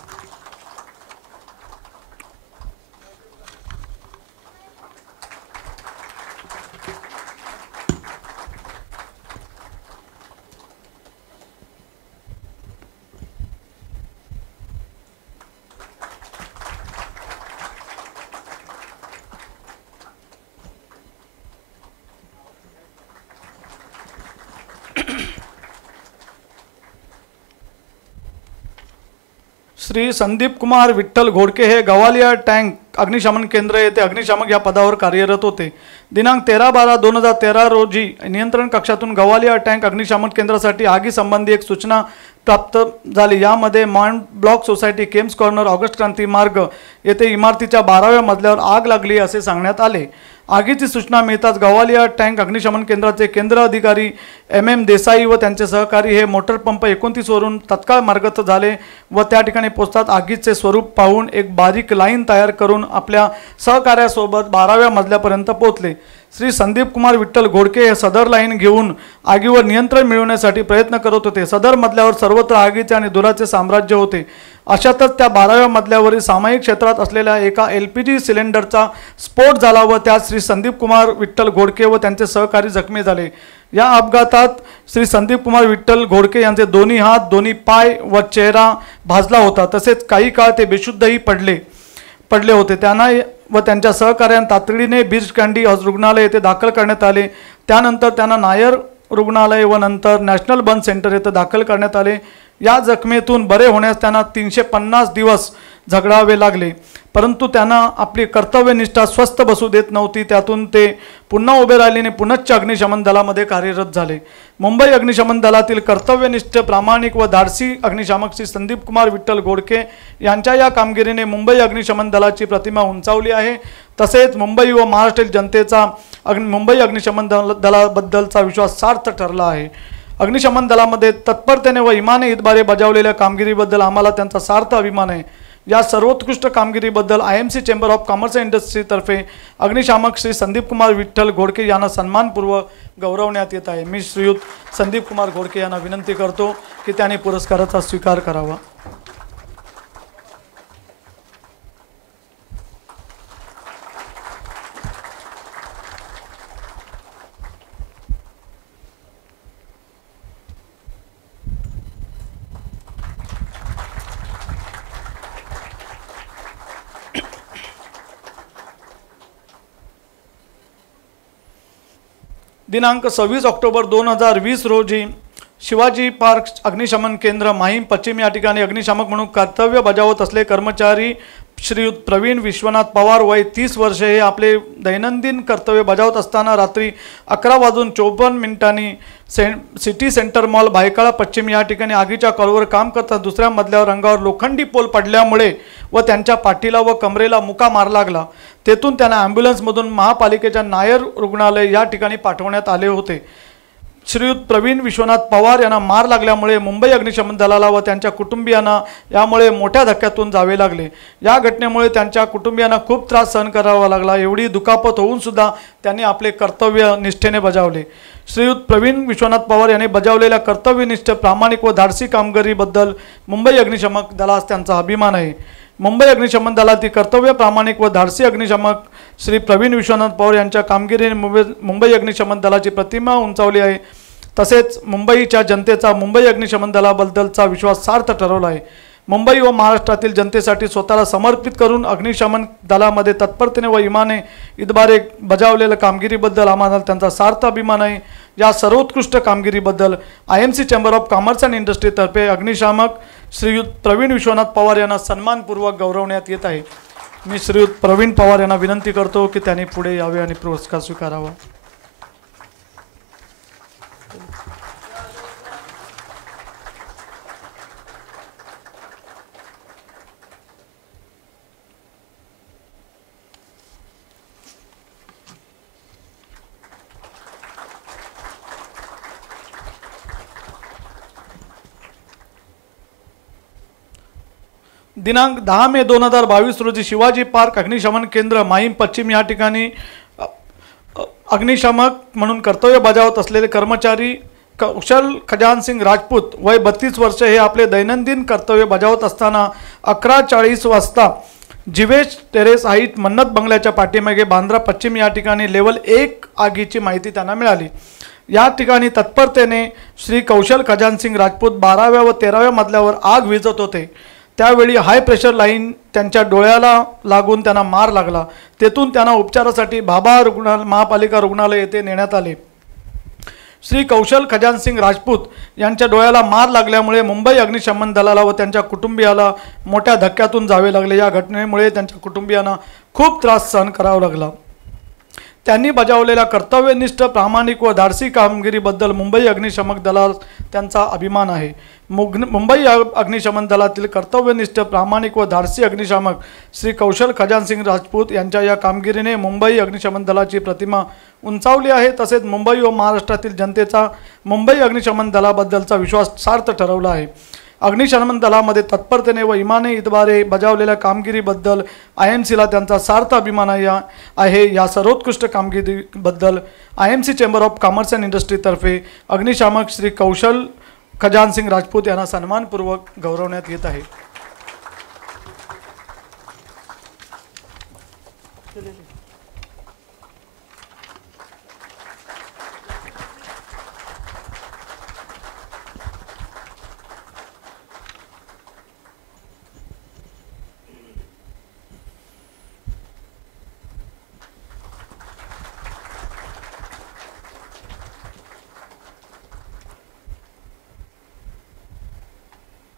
श्री संदीप कुमार विठ्ठल घोडके हे गवालिया टँक अग्निशमन केंद्र येथे अग्निशामक या पदावर कार्यरत होते. दिनांक 13/12/2013 रोजी नियंत्रण कक्षातून गवालिया टँक अग्निशमन केंद्रासाठी आगीसंबंधी एक सूचना प्राप्त झाली. यामध्ये mount block society, Kemps Corner, August Kranti Marg येथे इमारतीच्या 12व्या मजल्यावर आग लागली असे सांगण्यात आले. आगीची सूचना मिळताच गवालिया टँक अग्निशमन केंद्राचे केंद्र अधिकारी MM देसाई व त्यांचे सहकारी हे मोटर पंप 29 वरून तत्काळ मार्गस्थ झाले व त्या ठिकाणी पोहोचतात आगीचे स्वरूप पाहून एक बारीक लाईन तयार करून आपल्या सहकार्यासोबत 12व्या मजल्यापर्यंत पोहोचले. श्री संदीप कुमार विठ्ठल घोडके हे सदर लाईन घेऊन आगीवर नियंत्रण मिळवण्यासाठी प्रयत्न करत होते. सदर मजल्यावर सर्वत्र आगीचे आणि धुराचे साम्राज्य होते. अशातच त्या 12व्या मजल्यावरील सामायिक क्षेत्रात असलेल्या एका LPG सिलेंडरचा स्फोट झाला व त्यात श्री संदीप कुमार विठ्ठल घोडके व त्यांचे सहकारी जखमी झाले. या अपघातात श्री संदीप कुमार विठ्ठल घोडके यांचे दोन्ही हात, दोन्ही पाय व चेहरा भाजला होता. तसेच काही काळ ते बेशुद्धही पडले होते. त्यांना व त्यांच्या सहकार्यांना तातडीने बीच कँडी रुग्णालय येथे दाखल करण्यात आले. त्यानंतर त्यांना नायर रुग्णालय व नंतर नॅशनल बर्न सेंटर येथे दाखल करण्यात आले. या जखमेतून बरे होण्यास त्यांना 350 दिवस झगडावे लागले, परंतु त्यांना आपली कर्तव्यनिष्ठा स्वस्थ बसू देत नव्हती. त्यातून ते पुन्हा उभे राहिल्याने पुनश्च अग्निशमन दलामध्ये कार्यरत झाले. मुंबई अग्निशमन दलातील कर्तव्यनिष्ठ, प्रामाणिक व धाडसी अग्निशामक श्री संदीप कुमार विठ्ठल घोडके यांच्या या कामगिरीने मुंबई अग्निशमन दलाची प्रतिमा उंचावली आहे. तसेच मुंबई व महाराष्ट्रातील जनतेचा मुंबई अग्निशमन दलाबद्दलचा विश्वास सार्थ ठरला आहे. अग्निशमन दलामध्ये तत्परतेने व इमाने इतबारे बजावलेल्या कामगिरीबद्दल आम्हाला त्यांचा सार्थ अभिमान आहे. या सर्वोत्कृष्ट कामगिरीबद्दल IMC chamber of commerce and इंडस्ट्रीतर्फे अग्निशामक श्री संदीप कुमार विठ्ठल घोडके यांना सन्मानपूर्वक गौरवण्यात येत आहे. मी श्रीयुत संदीप कुमार घोडके यांना विनंती करतो की त्यांनी पुरस्काराचा स्वीकार करावा. दिनांक 26 ऑक्टोबर 2020 रोजी शिवाजी पार्क अग्निशमन केंद्र माहीम पश्चिम या ठिकाणी अग्निशामक म्हणून कर्तव्य बजावत असले कर्मचारी श्रीयुत प्रवीण विश्वनाथ पवार वय 30 वर्षे हे आपले दैनंदिन कर्तव्य बजावत असताना रात्री 11:54 सिटी सेंटर मॉल भायखळा पश्चिम या ठिकाणी आगीच्या कॉलवर काम करतात दुसऱ्या मजल्यावर रंगावर लोखंडी पोल पडल्यामुळे व त्यांच्या पाठीला व कमरेला मुका मार लागला. तेथून त्यांना ॲम्ब्युलन्समधून महापालिकेच्या नायर रुग्णालय या ठिकाणी पाठवण्यात आले होते. श्रीयुत प्रवीण विश्वनाथ पवार यांना मार लागल्यामुळे मुंबई अग्निशमन दलाला व त्यांच्या कुटुंबियांना यामुळे मोठ्या धक्क्यातून जावे लागले. या घटनेमुळे त्यांच्या कुटुंबियांना खूप त्रास सहन करावा लागला. एवढी दुखापत होऊन सुद्धा त्यांनी आपले कर्तव्य निष्ठेने बजावले. श्रीयुत प्रवीण विश्वनाथ पवार यांनी बजावलेल्या कर्तव्यनिष्ठ प्रामाणिक व धाडसी कामगिरीबद्दल मुंबई अग्निशमन दलास त्यांचा अभिमान आहे. मुंबई अग्निशमन दलातील कर्तव्य प्रामाणिक व धाडसी अग्निशमक श्री प्रवीण विश्वनाथ पवार यांच्या कामगिरीने मुंबई अग्निशमन दलाची प्रतिमा उंचावली आहे. तसेच मुंबईच्या जनतेचा मुंबई अग्निशमन दलाबद्दलचा विश्वास सार्थ ठरवला आहे. मुंबई व महाराष्ट्रातील जनतेसाठी स्वतःला समर्पित करून अग्निशमन दलामध्ये तत्परतेने व इमाने इतबारे बजावलेल्या कामगिरीबद्दल आम्हाला त्यांचा सार्थ अभिमान आहे. या सर्वोत्कृष्ट कामगिरीबद्दल IMC chamber of commerce and इंडस्ट्रीतर्फे अग्निशामक श्रीयुत प्रवीण विश्वनाथ पवार यांना सन्मानपूर्वक गौरवण्यात येत आहे. मी श्रीयुत प्रवीण पवार यांना विनंती करतो की त्यांनी पुढे यावे आणि पुरस्कार स्वीकारावा. दिनांक 10 मे 2022 रोजी शिवाजी पार्क अग्निशमन केंद्र माहीम पश्चिम या ठिकाणी अग्निशामक म्हणून कर्तव्य बजावत असलेले कर्मचारी कौशल खजानसिंग राजपूत वय 32 वर्षे हे आपले दैनंदिन कर्तव्य बजावत असताना 11:40 वाजता जिवेश टेरेस हाईट मन्नत बंगल्याच्या पाठीमागे बांद्रा पश्चिम या ठिकाणी लेवल 1 आगीची माहिती त्यांना मिळाली. या ठिकाणी तत्परतेने श्री कौशल खजानसिंग राजपूत 12व्या व 13व्या मजल्यावर आग विझत होते. त्यावेळी हाय प्रेशर लाईन त्यांच्या डोळ्याला लागून त्यांना मार लागला. तेथून त्यांना उपचारासाठी भाभा महापालिका रुग्णालय येथे नेण्यात आले. श्री कौशल खजानसिंग राजपूत यांच्या डोळ्याला मार लागल्यामुळे मुंबई अग्निशमन दलाला व त्यांच्या कुटुंबियाला मोठ्या धक्क्यातून जावे लागले. या घटनेमुळे त्यांच्या कुटुंबियांना खूप त्रास सहन करावा लागला. त्यांनी बजावलेल्या कर्तव्यनिष्ठ प्रामाणिक व धाडसी कामगिरीबद्दल मुंबई अग्निशमन दलाला त्यांचा अभिमान आहे. मुंबई अग्निशमन दलातील कर्तव्यनिष्ठ प्रामाणिक व धाडसी अग्निशामक श्री कौशल खजानसिंग राजपूत यांच्या या कामगिरीने मुंबई अग्निशमन दलाची प्रतिमा उंचावली आहे. तसेच मुंबई व महाराष्ट्रातील जनतेचा मुंबई अग्निशमन दलाबद्दलचा विश्वास सार्थ ठरवला आहे. अग्निशमन दलामध्ये तत्परतेने व इमाने इतबारे बजावलेल्या कामगिरीबद्दल IMCला त्यांचा सार्थ अभिमान आहे. या सर्वोत्कृष्ट कामगिरीबद्दल IMC chamber of commerce and इंडस्ट्रीतर्फे अग्निशामक श्री कौशल खजानसिंग राजपूत यांना सन्मानपूर्वक गौरवण्यात येत आहे.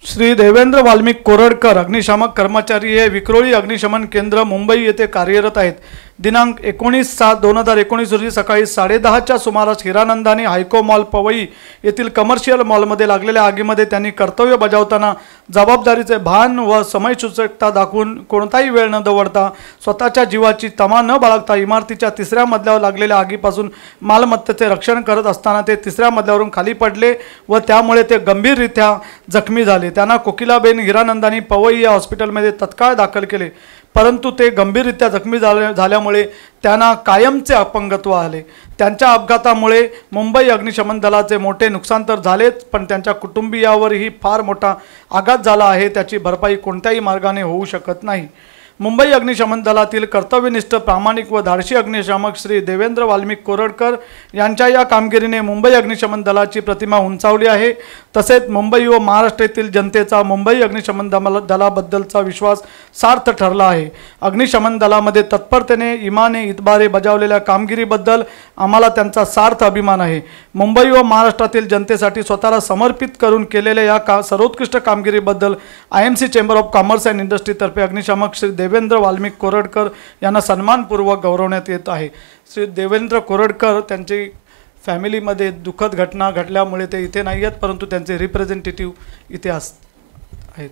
श्री देवेंद्र वाल्मिक कोरडकर अग्निशामक कर्मचारी हे विक्रोळी अग्निशमन केंद्र मुंबई येथे कार्यरत आहेत. दिनांक 19/7/2019 रोजी सकाळी 10:30च्या सुमारास हिरानंदानी हायको मॉल पवई येथील कमर्शियल मॉलमध्ये लागलेल्या आगीमध्ये त्यांनी कर्तव्य बजावताना जबाबदारीचे भान व समयसूचकता दाखवून कोणताही वेळ न दवडता स्वतःच्या जीवाची तमा न बाळगता इमारतीच्या 3ऱ्या मजल्यावर लागलेल्या आगीपासून मालमत्तेचे रक्षण करत असताना ते 3ऱ्या मजल्यावरून खाली पडले व त्यामुळे ते गंभीररित्या जखमी झाले. त्यांना कोकिलाबेन हिरानंदानी पवई या हॉस्पिटलमध्ये तत्काळ दाखल केले, परंतु ते गंभीररित्या जखमी झाल्यामुळे त्यांना कायमचे अपंगत्व आले. त्यांच्या अपघातामुळे मुंबई अग्निशमन दलाचे मोठे नुकसान तर झालेच, पण त्यांच्या कुटुंबियावरही फार मोठा आघात झाला आहे. त्याची भरपाई कोणत्याही मार्गाने होऊ शकत नाही. मुंबई अग्निशमन दलातील कर्तव्यनिष्ठ प्रामाणिक व धाडसी अग्निशामक श्री देवेंद्र वाल्मिक कोरडकर यांच्या या कामगिरीने मुंबई अग्निशमन दलाची प्रतिमा उंचावली आहे. तसेच मुंबई व महाराष्ट्रातील जनतेचा मुंबई अग्निशमन दलाबद्दलचा विश्वास सार्थ ठरला आहे. अग्निशमन दलामध्ये तत्परतेने इमाने इतबारे बजावलेल्या कामगिरीबद्दल आम्हाला त्यांचा सार्थ अभिमान आहे. मुंबई व महाराष्ट्रातील जनतेसाठी स्वतःला समर्पित करून केलेल्या या सर्वोत्कृष्ट कामगिरीबद्दल IMC chamber of commerce and इंडस्ट्रीतर्फे अग्निशामक श्री देवेंद्र वाल्मिक कोरडकर यांना सन्मानपूर्वक गौरवण्यात येत आहे. श्री देवेंद्र कोरडकर त्यांची फॅमिलीमध्ये दुःखद घटना घडल्यामुळे ते इथे नाही आहेत, परंतु त्यांचे रिप्रेझेंटेटिव्ह इथे आहेत.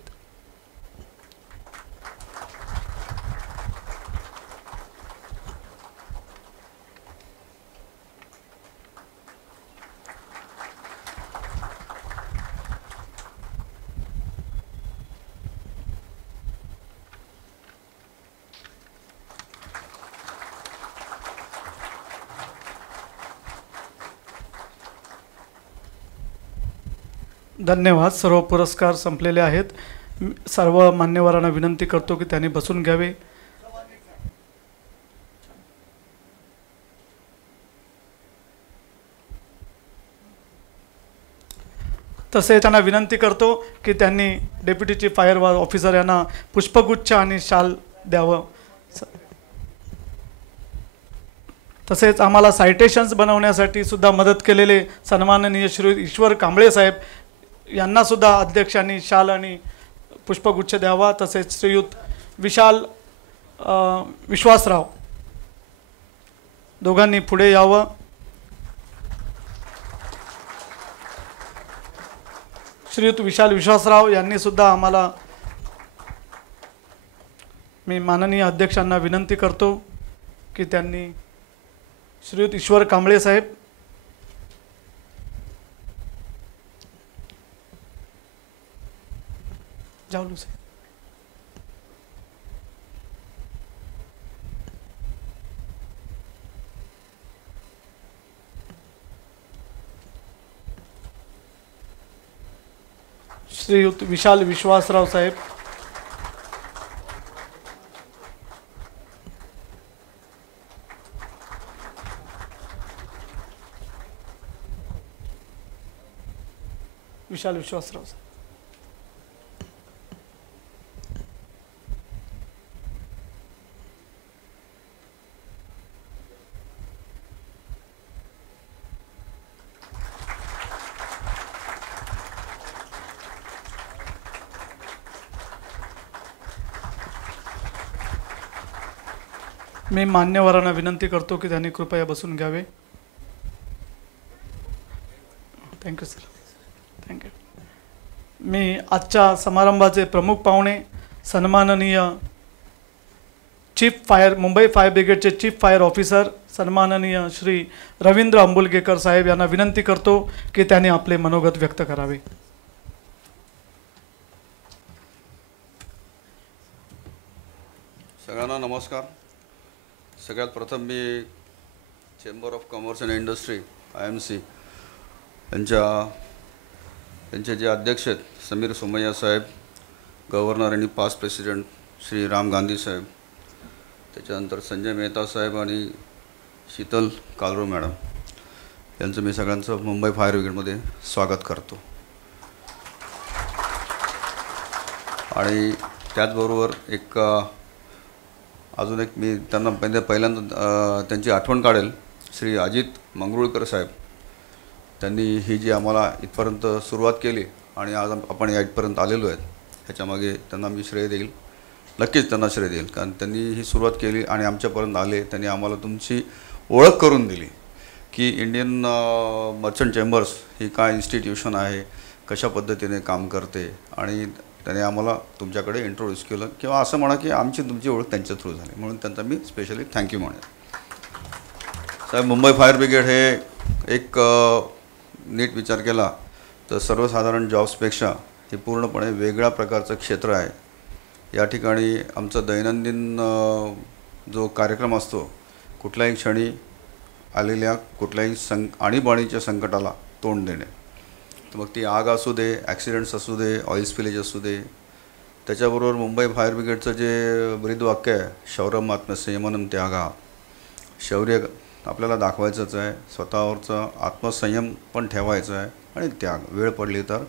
धन्यवाद. सर्व पुरस्कार संपलेले आहेत. सर्व मान्यवरांना विनंती करतो की त्यांनी बसून घ्यावे. तसेच त्यांना विनंती करतो की त्यांनी डेप्युटी चीफ फायर ऑफिसर यांना पुष्पगुच्छ आणि शाल द्यावं. तसेच आम्हाला सायटेशन्स बनवण्यासाठी सुद्धा मदत केलेले सन्माननीय श्री ईश्वर कांबळे साहेब यांना सुद्धा अध्यक्षांनी शाल आणि पुष्पगुच्छ द्यावा. तसेच श्रीयुत विश्वासराव दोघांनी पुढे यावं. श्रीयुत विश्वासराव यांनी सुद्धा आम्हाला, मी माननीय अध्यक्षांना विनंती करतो की त्यांनी श्रीयुत ईश्वर कांबळे साहेब जावलू साहेब श्रीयुत विश्वासराव साहेब विश्वासराव साहेब मी मान्यवरांना विनंती करतो की त्यांनी कृपया बसून घ्यावे. Thank you sir. थँक्यू. मी आजच्या समारंभाचे प्रमुख पाहुणे सन्माननीय मुंबई फायर ब्रिगेडचे चीफ फायर ऑफिसर सन्माननीय श्री रवींद्र अंबुलगेकर साहेब यांना विनंती करतो की त्यांनी आपले मनोगत व्यक्त करावे. सगळ्यांना नमस्कार. सगळ्यात प्रथम मी chamber of commerce and industry IMC यांचे जे अध्यक्ष आहेत समीर सोमय्या साहेब, गव्हर्नर आणि पास्ट प्रेसिडेंट श्री राम गांधी साहेब, त्याच्यानंतर संजय मेहता साहेब आणि शीतल कालरो मॅडम यांचं मी सगळ्यांचं मुंबई फायर ब्रिगेडमध्ये स्वागत करतो. आणि त्याचबरोबर अजून एक मी त्यांना पहिल्यांदा त्यांची आठवण काढेल. श्री अजित मंगरुळकर साहेब, त्यांनी ही जी आम्हाला इथपर्यंत सुरुवात केली आणि आज आपण या इथपर्यंत आलेलो आहेत, ह्याच्यामागे त्यांना मी श्रेय देईल. नक्कीच त्यांना श्रेय देईल, कारण त्यांनी ही सुरुवात केली आणि आमच्यापर्यंत आले. त्यांनी आम्हाला तुमची ओळख करून दिली की इंडियन मर्चंट चेंबर्स ही काय इन्स्टिट्यूशन आहे, कशा पद्धतीने काम करते, आणि त्याने आम्हाला तुमच्याकडे इंट्रोड्यूस केलं, किंवा असं म्हणा की आमची तुमची ओळख त्यांच्या थ्रू झाली, म्हणून त्यांचा मी स्पेशली थँक्यू म्हणेन. साहेब, मुंबई फायर ब्रिगेड हे एक नीट विचार केला तर सर्वसाधारण जॉब्सपेक्षा हे पूर्णपणे वेगळ्या प्रकारचं क्षेत्र आहे. या ठिकाणी आमचं दैनंदिन जो कार्यक्रम असतो, कुठल्याही क्षणी आलेल्या कुठल्याही आणीबाणीच्या संकटाला तोंड देणे, तर मग ती आग असू दे, ॲक्सिडेंट्स असू दे, ऑइल स्पिलेज असू दे. त्याच्याबरोबर मुंबई फायर ब्रिगेडचं जे ब्रीदवाक्य आहे, शौर्यम आत्मसंयमनं त्यागा, शौर्य आपल्याला दाखवायचंच आहे, स्वतःवरचा आत्मसंयम पण ठेवायचा आहे, आणि त्याग, वेळ पडली तर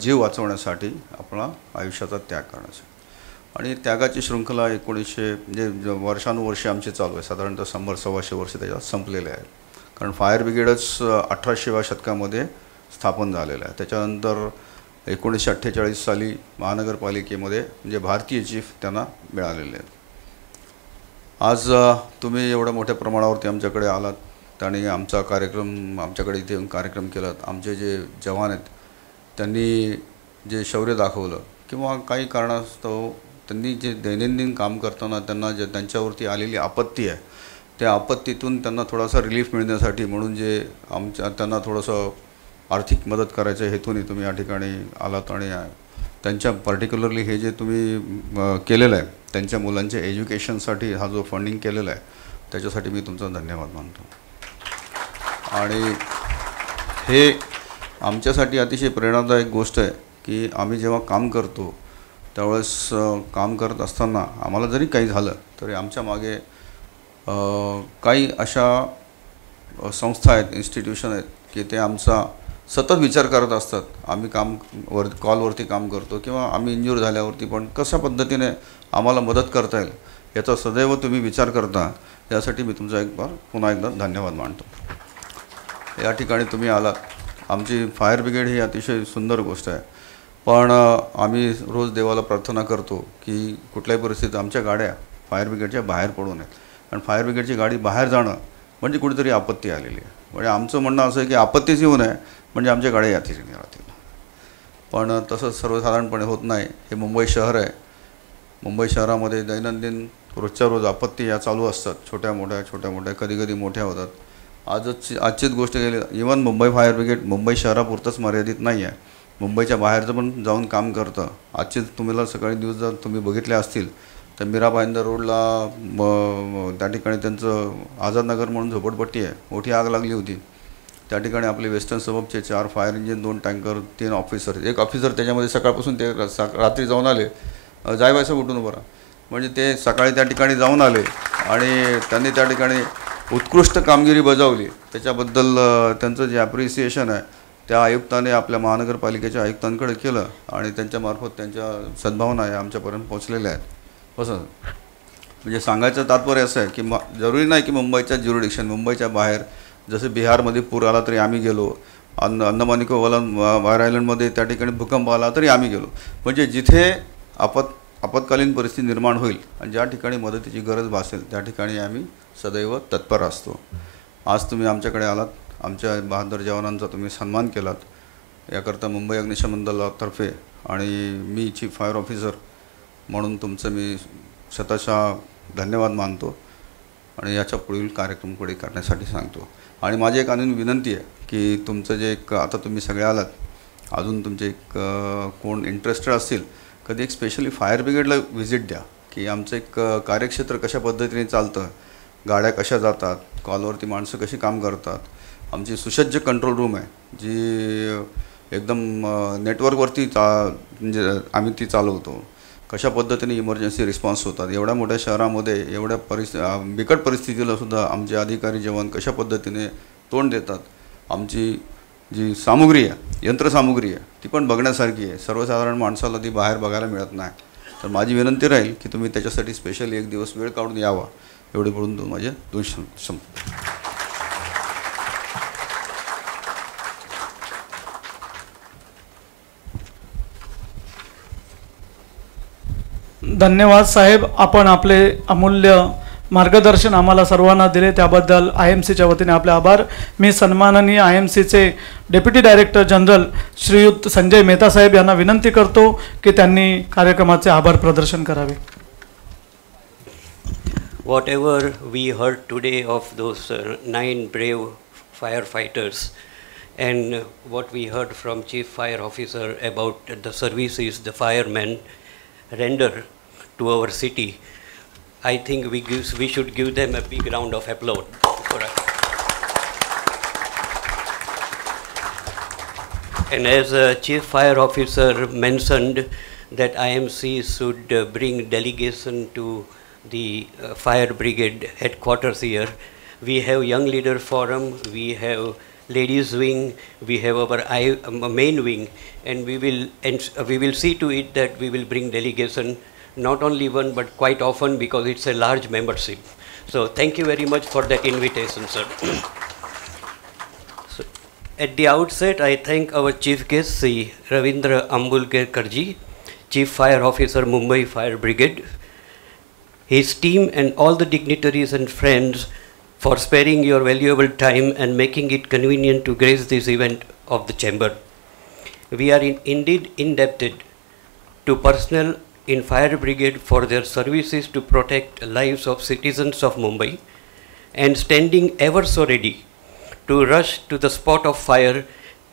जीव वाचवण्यासाठी आपला आयुष्याचा त्याग करायचा. आणि त्यागाची शृंखला 1900 म्हणजे वर्षानुवर्षे आमची चालू आहे. साधारणतः 100-125 वर्ष त्याच्यात संपलेले आहे. कारण फायर ब्रिगेडच 1800व्या शतकामध्ये स्थापन झालेलं आहे. त्याच्यानंतर 1948 साली महानगरपालिकेमध्ये म्हणजे भारतीय चीफ त्यांना मिळालेले आहेत. आज तुम्ही एवढ्या मोठ्या प्रमाणावरती आमच्याकडे आलात आणि आमचा कार्यक्रम आमच्याकडे इथे येऊन कार्यक्रम केलात. आमचे जे जवान आहेत त्यांनी जे शौर्य दाखवलं किंवा काही कारणास्तव त्यांनी जे दैनंदिन काम करताना त्यांना जे त्यांच्यावरती आलेली आपत्ती आहे त्या आपत्तीतून त्यांना थोडासा रिलीफ मिळण्यासाठी म्हणून जे त्यांना थोडंसं आर्थिक मदत करायच्या हेतूने तुम्ही या ठिकाणी आलात आणि त्यांच्या पर्टिक्युलरली हे जे तुम्ही केलेलं आहे त्यांच्या मुलांच्या एज्युकेशनसाठी हा जो फंडिंग केलेला आहे त्याच्यासाठी मी तुमचा धन्यवाद मानतो. आणि हे आमच्यासाठी अतिशय प्रेरणादायक गोष्ट आहे की आम्ही जेव्हा काम करतो त्यावेळेस काम करत असताना आम्हाला जरी काही झालं तरी आमच्या मागे काही अशा संस्था आहेत, इन्स्टिट्यूशन आहेत की ते आमचा सतत विचार करत असतात. आम्ही कॉलवरती काम करतो किंवा आम्ही इंज्युअर झाल्यावरती पण कशा पद्धतीने आम्हाला मदत करता येईल याचा सदैव तुम्ही विचार करता. यासाठी मी तुमचा पुन्हा एकदा धन्यवाद मानतो. या ठिकाणी तुम्ही आलात. आमची फायर ब्रिगेड ही अतिशय सुंदर गोष्ट आहे. पण आम्ही रोज देवाला प्रार्थना करतो की कुठल्याही परिस्थितीत आमच्या गाड्या फायर ब्रिगेडच्या बाहेर पडू नयेत. कारण फायर ब्रिगेडची गाडी बाहेर जाणं म्हणजे कुठेतरी आपत्ती आलेली आहे. म्हणजे आमचं म्हणणं असं आहे की आपत्तीच येऊ नये म्हणजे आमच्या गाड्या या ठिकाणी राहतील. पण तसं सर्वसाधारणपणे होत नाही. हे मुंबई शहर आहे. मुंबई शहरामध्ये दैनंदिन रोजच्या रोज आपत्ती या चालू असतात. छोट्या मोठ्या कधी कधी मोठ्या होतात. आजचीच गोष्ट गेली. Even Mumbai fire brigade Mumbai शहरापुरतंच मर्यादित नाही आहे. मुंबईच्या बाहेरचं पण जाऊन काम करतं. आजचीच तुम्हाला सकाळी न्यूज जर तुम्ही बघितल्या असतील तर मीरा भाईंदर रोडला त्या ठिकाणी त्यांचं आझादनगर म्हणून झोपडपट्टी आहे. मोठी आग लागली होती. त्या ठिकाणी आपले वेस्टर्न सबअबचे 4 फायर इंजिन, 2 टँकर, 3 ऑफिसर, एक ऑफिसर त्याच्यामध्ये सकाळपासून ते रात्री जाऊन आले. जायबायचं उठून उभं राहा म्हणजे ते सकाळी त्या ठिकाणी जाऊन आले आणि त्यांनी त्या ठिकाणी उत्कृष्ट कामगिरी बजावली. त्याच्याबद्दल त्यांचं जे ॲप्रिसिएशन आहे त्या आयुक्ताने आपल्या महानगरपालिकेच्या आयुक्तांकडे केलं आणि त्यांच्यामार्फत त्यांच्या सद्भावना या आमच्यापर्यंत पोहोचलेल्या आहेत. असं म्हणजे सांगायचं तात्पर्य असं आहे की जरुरी नाही की मुंबईच्या ज्युरिडिक्शन मुंबईच्या बाहेर जसे बिहारमध्ये पूर आला तरी आम्ही गेलो. अंदमान निकोबार बाहेर आयलंडमध्ये त्या ठिकाणी भूकंप आला तरी आम्ही गेलो. म्हणजे जिथे आपत्कालीन परिस्थिती निर्माण होईल आणि ज्या ठिकाणी मदतीची गरज भासेल त्या ठिकाणी आम्ही सदैव तत्पर असतो. आज तुम्ही आमच्याकडे आलात. आमच्या बहादर जवानांचा तुम्ही सन्मान केलात. याकरता मुंबई अग्निशमन दलातर्फे आणि मी चीफ फायर ऑफिसर म्हणून तुमचं मी स्वतःचा धन्यवाद मानतो आणि याच्या पुढील कार्यक्रम पुढे करण्यासाठी सांगतो. आणि माझी एक अजून विनंती आहे की तुमचं जे एक आता तुम्ही सगळे आलात अजून तुमचे एक कोण इंटरेस्टेड असतील कधी एक स्पेशली फायर ब्रिगेडला व्हिजिट द्या की आमचं एक कार्यक्षेत्र कशा पद्धतीने चालतं, गाड्या कशा जातात, कॉलवरती माणसं कशी काम करतात. आमची सुसज्ज कंट्रोल रूम आहे जी एकदम नेटवर्कवरती म्हणजे आम्ही ती चालवतो. कशा पद्धतीने इमर्जन्सी रिस्पॉन्स होतात. एवढ्या मोठ्या शहरामध्ये एवढ्या बिकट परिस्थितीला सुद्धा आमचे अधिकारी जवान कशा पद्धतीने तोंड देतात. आमची जी सामुग्री आहे, यंत्रसामुग्री आहे ती पण बघण्यासारखी आहे. सर्वसाधारण माणसाला ती बाहेर बघायला मिळत नाही. तर माझी विनंती राहील की तुम्ही त्याच्यासाठी स्पेशली एक दिवस वेळ काढून यावा. एवढे बोलून तो माझे 2 शब्द. धन्यवाद साहेब. आपण आपले अमूल्य मार्गदर्शन आम्हाला सर्वांना दिले त्याबद्दल IMCच्या वतीने आपले आभार. मी सन्माननीय IMCचे डेप्युटी डायरेक्टर जनरल श्रीयुत संजय मेहता साहेब यांना विनंती करतो की त्यांनी कार्यक्रमाचे आभार प्रदर्शन करावे. Whatever we heard today of those 9 brave firefighters and what we heard from Chief Fire Officer about the services the firemen render to our city, I think we should give them a big round of applause. And as Chief Fire Officer mentioned that IMC should bring delegation to the Fire Brigade headquarters here. We have Young Leader Forum, we have ladies wing, we have our main wing, and we will see to it that we will bring delegation, not only one but quite often, because it's a large membership. So thank you very much for that invitation, sir. So, at the outset, I thank our chief guest, Sri Ravindra Ambulkar, Chief Fire Officer, Mumbai Fire Brigade, his team and all the dignitaries and friends for sparing your valuable time and making it convenient to grace this event of the chamber. We are indeed indebted to personnel in Fire Brigade for their services to protect lives of citizens of Mumbai and standing ever so ready to rush to the spot of fire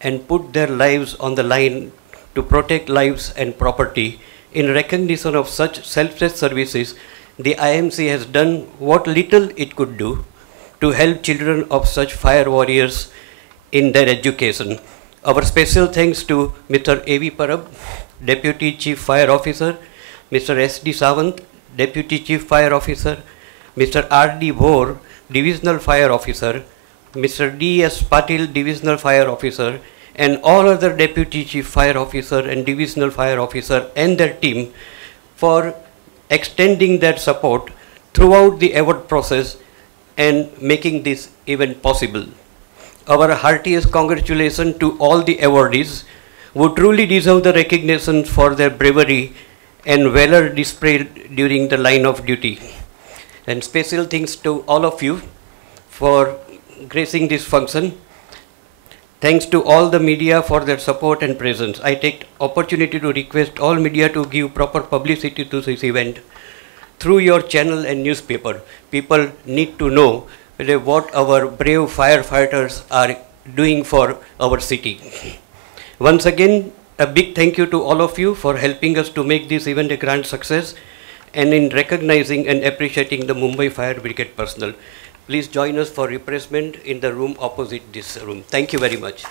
and put their lives on the line to protect lives and property. In recognition of such selfless services, the IMC has done what little it could do to help children of such fire warriors in their education. Our special thanks to Mr. A.V. Parab, Deputy Chief Fire Officer, Mr. S.D. Sawant, Deputy Chief Fire Officer, Mr. R.D. Bhor, Divisional Fire Officer, Mr. D.S. Patil, Divisional Fire Officer, and all other Deputy Chief Fire Officer and Divisional Fire Officer and their team for extending their support throughout the award process and making this event possible. Our heartiest congratulations to all the awardees who truly deserve the recognition for their bravery and valor displayed during the line of duty. And special thanks to all of you for gracing this function. Thanks to all the media for their support and presence. I take opportunity to request all media to give proper publicity to this event through your channel and newspaper. People need to know what our brave firefighters are doing for our city. Once again, a big thank you to all of you for helping us to make this event a grand success and in recognizing and appreciating the Mumbai Fire Brigade personnel. Please join us for refreshment in the room opposite this room. Thank you very much.